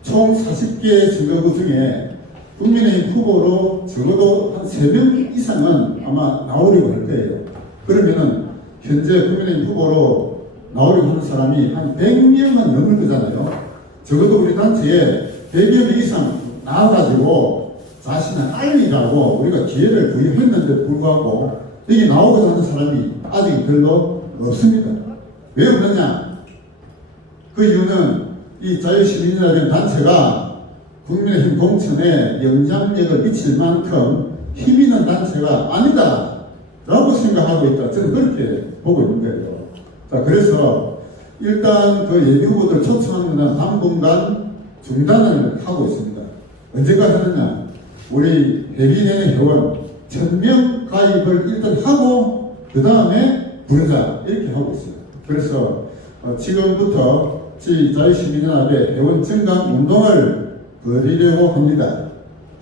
총 40개 선거구 중에 국민의힘 후보로 적어도 한 3명 이상은 아마 나오려고 할 거예요. 그러면은 현재 국민의힘 후보로 나오려고 하는 사람이 한 100명은 넘을 거잖아요. 적어도 우리 단체에 100여 명 이상 나와가지고 자신을 알리라고 우리가 기회를 부여했는데 불구하고 여기 나오고자 하는 사람이 아직 별로 없습니다. 왜 없느냐? 그 이유는 이 자유시민연합의 단체가 국민의힘 공천에 영향력을 미칠 만큼 힘 있는 단체가 아니다 라고 생각하고 있다. 저는 그렇게 보고 있는 거예요. 자, 그래서 일단 그 예비 후보들 초청하는 데는 당분간 중단을 하고 있습니다. 언제까지 하느냐? 우리 해비내는 회원 1000명 가입을 일단 하고 그 다음에 부르자 이렇게 하고 있어요. 그래서 지금부터 자유시민연합의 회원 증강 운동을 벌이려고 합니다.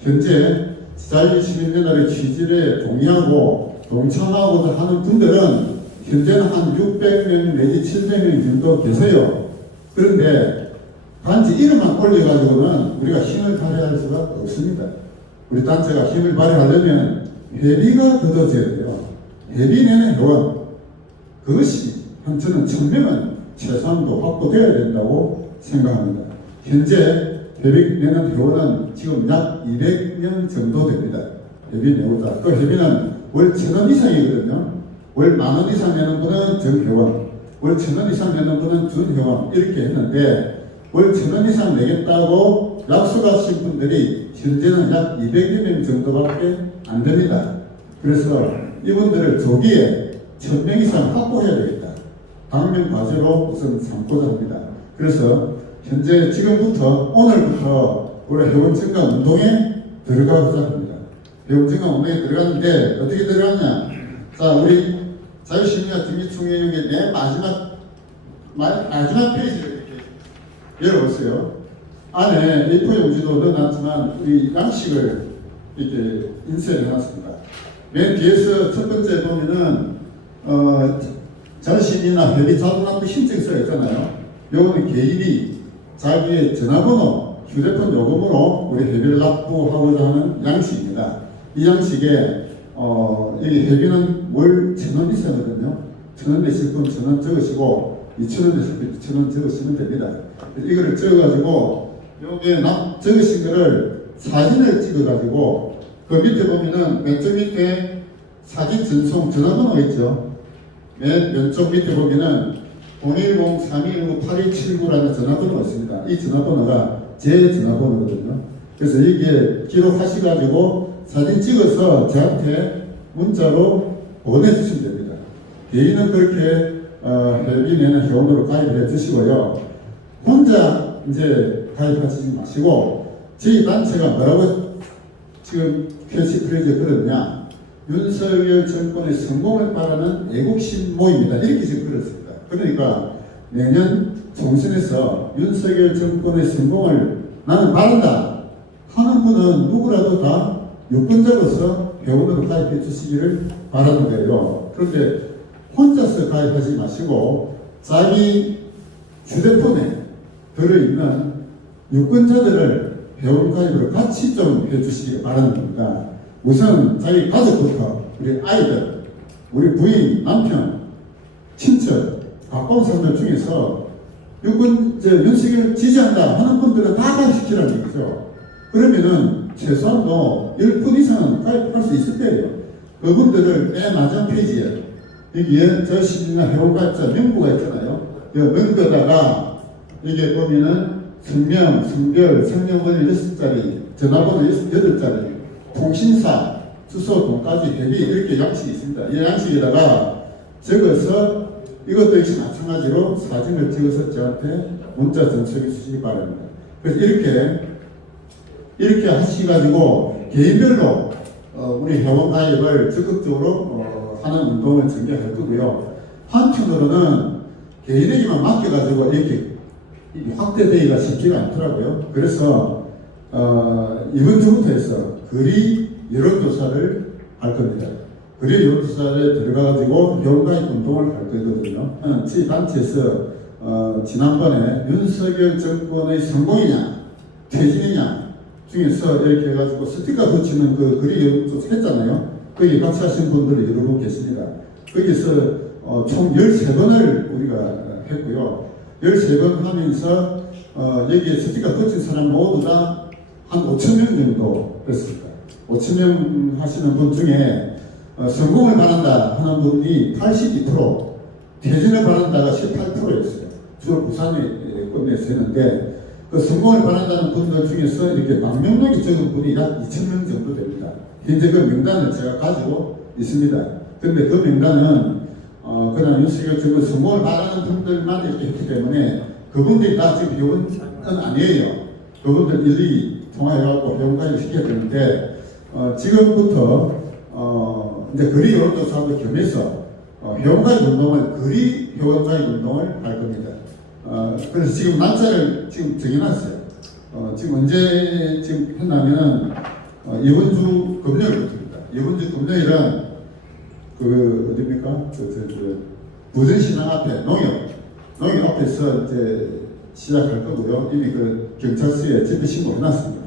현재 자유시민연합의 취지에 동의하고 동참하고자 하는 분들은 현재는 한 600명 내지 700명 정도 계세요. 그런데 단지 이름만 올려가지고는 우리가 힘을 발휘할 수가 없습니다. 우리 단체가 힘을 발휘하려면 회비가 걷어져야 돼요. 회비 내는 회원, 그것이 저는 1000명은 최소한도 확보되어야 된다고 생각합니다. 현재 회비 내는 회원은 지금 약 200명 정도 됩니다. 회비 내고자. 그 회비는 월 1,000원 이상이거든요. 월 10,000원 이상 내는 분은 정회원, 월 1,000원 이상 내는 분은 준회원 이렇게 했는데 월 1,000원 이상 내겠다고 약속하신 분들이 현재는 약 200여 명 정도밖에 안 됩니다. 그래서 이분들을 조기에 1,000명 이상 확보해야 되겠다. 당면 과제로 우선 삼고자 합니다. 그래서 현재 지금부터 오늘부터 우리 회원 증강 운동에 들어가고자 합니다. 회원 증강 운동에 들어가는데 어떻게 들어가냐? 자, 우리 자유시민과 정기총회용의 맨 마지막 페이지를 이렇게 열어보세요. 안에 A4 용지도 넣어놨지만 우리 양식을 이렇게 인쇄를 해놨습니다. 맨 뒤에서 첫 번째 보면은 자신이나 회비 자동납부 신청서가 있잖아요. 요거는 개인이 자기의 전화번호, 휴대폰 요금으로 우리 회비를 납부하고자 하는 양식입니다. 이 양식에 여기 회비는 월 1,000원 이상이거든요. 1,000원 내실 분 1,000원 적으시고 2,000원 내실 분 2,000원 적으시면 됩니다. 이거를 적어가지고 여기에 적으신 거를 사진을 찍어가지고 그 밑에 보면은 왼쪽 밑에 사진 전송 전화번호가 있죠. 맨 왼쪽 밑에 보면은 010-3219-8279라는 전화번호가 있습니다. 이 전화번호가 제 전화번호거든요. 그래서 여기에 기록하셔가지고 사진 찍어서 저한테 문자로 보내주시면 됩니다. 개인은 그렇게 회비 내는 회원으로 가입을 해주시고요. 혼자 이제 가입하시지 마시고 저희 단체가 뭐라고 지금 캐치프레이즈거든요. 윤석열 정권의 성공을 바라는 애국심 모임이다. 이렇게 지금 그렇습니다. 그러니까 내년 총선에서 윤석열 정권의 성공을 나는 바란다 하는 분은 누구라도 다 유권자로서 회원으로 가입해 주시기를 바라는 거예요. 그런데 혼자서 가입하지 마시고 자기 휴대폰에 들어있는 유권자들을 회원 가입으로 같이 좀 해주시기 바라는 겁니다. 우선 자기 가족부터 우리 아이들, 우리 부인, 남편, 친척, 가까운 사람들 중에서 윤석열 지지한다 하는 분들은 다 가입시키라는 얘기죠. 그러면은 최소한도 10분 이상은 가입할 수 있을 거예요. 그분들을 맨 마지막 페이지에 여기에 저시민이나 회원가입자 명부가 있잖아요. 이 명부에다가 여기에 보면은 성명, 성별, 생년월일 6자리, 전화번호 8자리, 통신사, 주소, 돈까지 회비 이렇게 양식이 있습니다. 이 양식에다가 적어서 이것도 역시 마찬가지로 사진을 찍어서 저한테 문자 전송해 주시기 바랍니다. 그래서 이렇게 하시가지고 개인별로 우리 회원 가입을 적극적으로 하는 운동을 전개할 거고요. 한편으로는 개인에게만 맡겨가지고 이렇게 확대되기가 쉽지가 않더라고요. 그래서 이번 주부터 해서 거리 여론조사를 할 겁니다. 거리 여론조사에 들어가가지고 회원가입 운동을 할 거거든요. 저희 단체에서 지난번에 윤석열 정권의 성공이냐 퇴진이냐 중에서 이렇게 해가지고 스티커 붙이는 그 거리 여론조사 했잖아요. 거기 같이 하신 분들이 여러 분 계십니다. 거기서 총 13번을 우리가 했고요. 13번 하면서 여기에 스티커 붙인 사람 모두 다 한 5,000명 정도 됐습니다. 5,000명 하시는 분 중에 성공을 바란다 하는 분이 82%, 퇴진을 바란다가 18%였어요. 주로 부산에 끝내서 했는데 그 성공을 바란다는 분들 중에서 이렇게 망명록이 적은 분이 약 2,000명 정도 됩니다. 현재 그 명단을 제가 가지고 있습니다. 그런데 그 명단은 그냥 윤석열 정권 성공을 바라는 분들만 이렇게 했기 때문에 그분들이 다 지금 회원은 아니에요. 그분들 일일이 통화해갖고 회원가입을 시켜야 되는데 지금부터 이제 거리 여론조사하고 겸해서 회원가입 운동을 거리 회원가입 운동을 할 겁니다. 그래서 지금 날짜를 지금 정해놨어요. 지금 언제 지금 했냐면은 이번 주 금요일부터입니다. 이번 주 금요일은 그 어디입니까? 부전시장 앞에 농협 앞에서 이제 시작할 거고요. 이미 그 경찰서에 집회 신고 해놨습니다.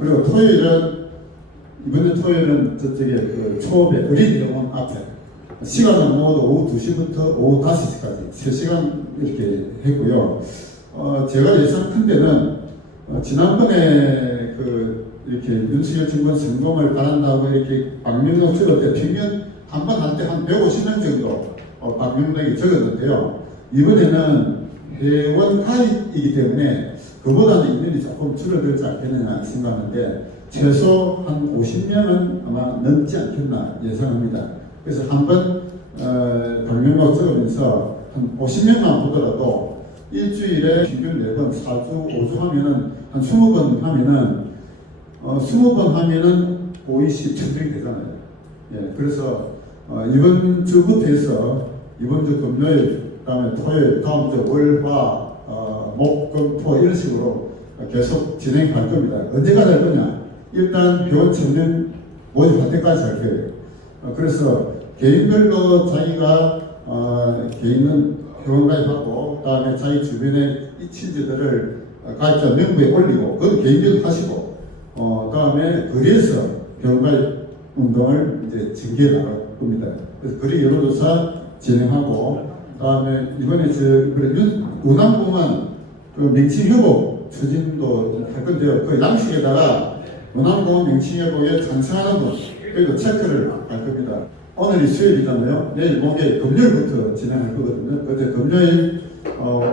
그리고 토요일은 이번에 토요일은 저쪽에 그 초배 어린이병원 앞에 시간은 모두 오후 2시부터 오후 5시까지 3시간 이렇게 했고요. 제가 예상한 데는 지난번에 그 이렇게 윤석열 정권 성공을 바란다고 이렇게 박명록 적을 때 평균 한 번 할 때 한 150명 정도 박명록이 적었는데요. 이번에는 회원 가입이기 때문에 그보다는 인원이 조금 줄어들지 않겠느냐 생각하는데 최소 한 50명은 아마 넘지 않겠나 예상합니다. 그래서 한번 박명록 적으면서 한 50명만 보더라도 일주일에 평균 4번, 4주, 5주 하면은 한 20번 하면은 20번 하면은 5, 20, 1000명이 되잖아요. 예, 그래서 이번 주부터 해서 이번 주 금요일, 그다음에 토요일, 다음 주 월, 화, 목, 금, 토 이런 식으로 계속 진행할 겁니다. 언제까지 할 거냐? 일단 병원 청년 모집할 때까지 할 거예요. 그래서 개인별로 자기가 개인은 병원 가입하고 그다음에 자기 주변의 이 친지들을 가입자 명부에 올리고 그건 개인별로 하시고 그다음에 거리에서 병원 가입 운동을 이제 전개해 나갈 겁니다. 그래서 거리 여론조사 진행하고 그다음에 이번에 운암공원 그 명칭 회복 추진도 할 건데요. 그 양식에다가 운암공원 명칭 회복에 찬성하는 분 그리고 체크를 할 겁니다. 오늘이 수요일이잖아요. 내일 목요일 금요일부터 진행할 거거든요. 그때 금요일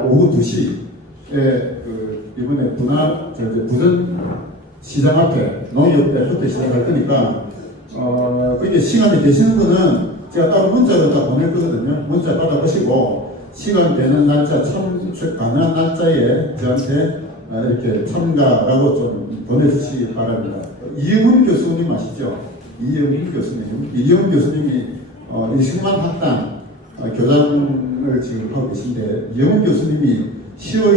오후 2시에 이번에 부전 시장 앞에 농협대 호텔 시작할 거니까 그게 시간이 되시는 분은 제가 따로 문자로 다 보낼 거거든요. 문자 받아보시고 시간 되는 날짜 참석 가능한 날짜에 저한테 이렇게 참가라고 좀 보내주시기 바랍니다. 이영훈 교수님 아시죠? 이영훈 교수님이 이승만 학당 교장을 지금 하고 계신데 이영훈 교수님이 10월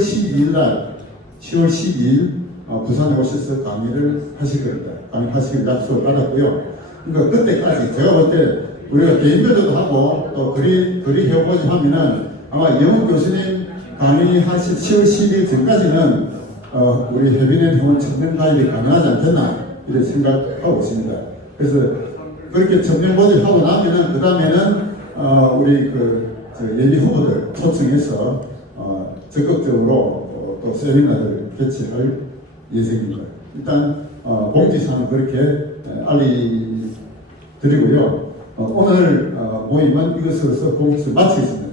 12일 부산에 오셔서 강의를 하실 겁니다. 강의하실 약속을 받았고요. 그러니까 그때까지 제가 볼 때 우리가 개인별로도 하고 또 거리 회원까지 하면은 아마 이영훈 교수님 강의하실 10월 12일 전까지는 우리 해빈의 회원 청년 가입이 가능하지 않겠나 이렇게 생각하고 있습니다. 그래서 그렇게 청년 모집하고 나면은 그 다음에는 우리 예비 후보들 초청해서 적극적으로 또 세미나를 개최할 예정입니다. 일단 공지사항은 그렇게 알리드리고요. 오늘 모임은 이것으로서 공지를 마치겠습니다.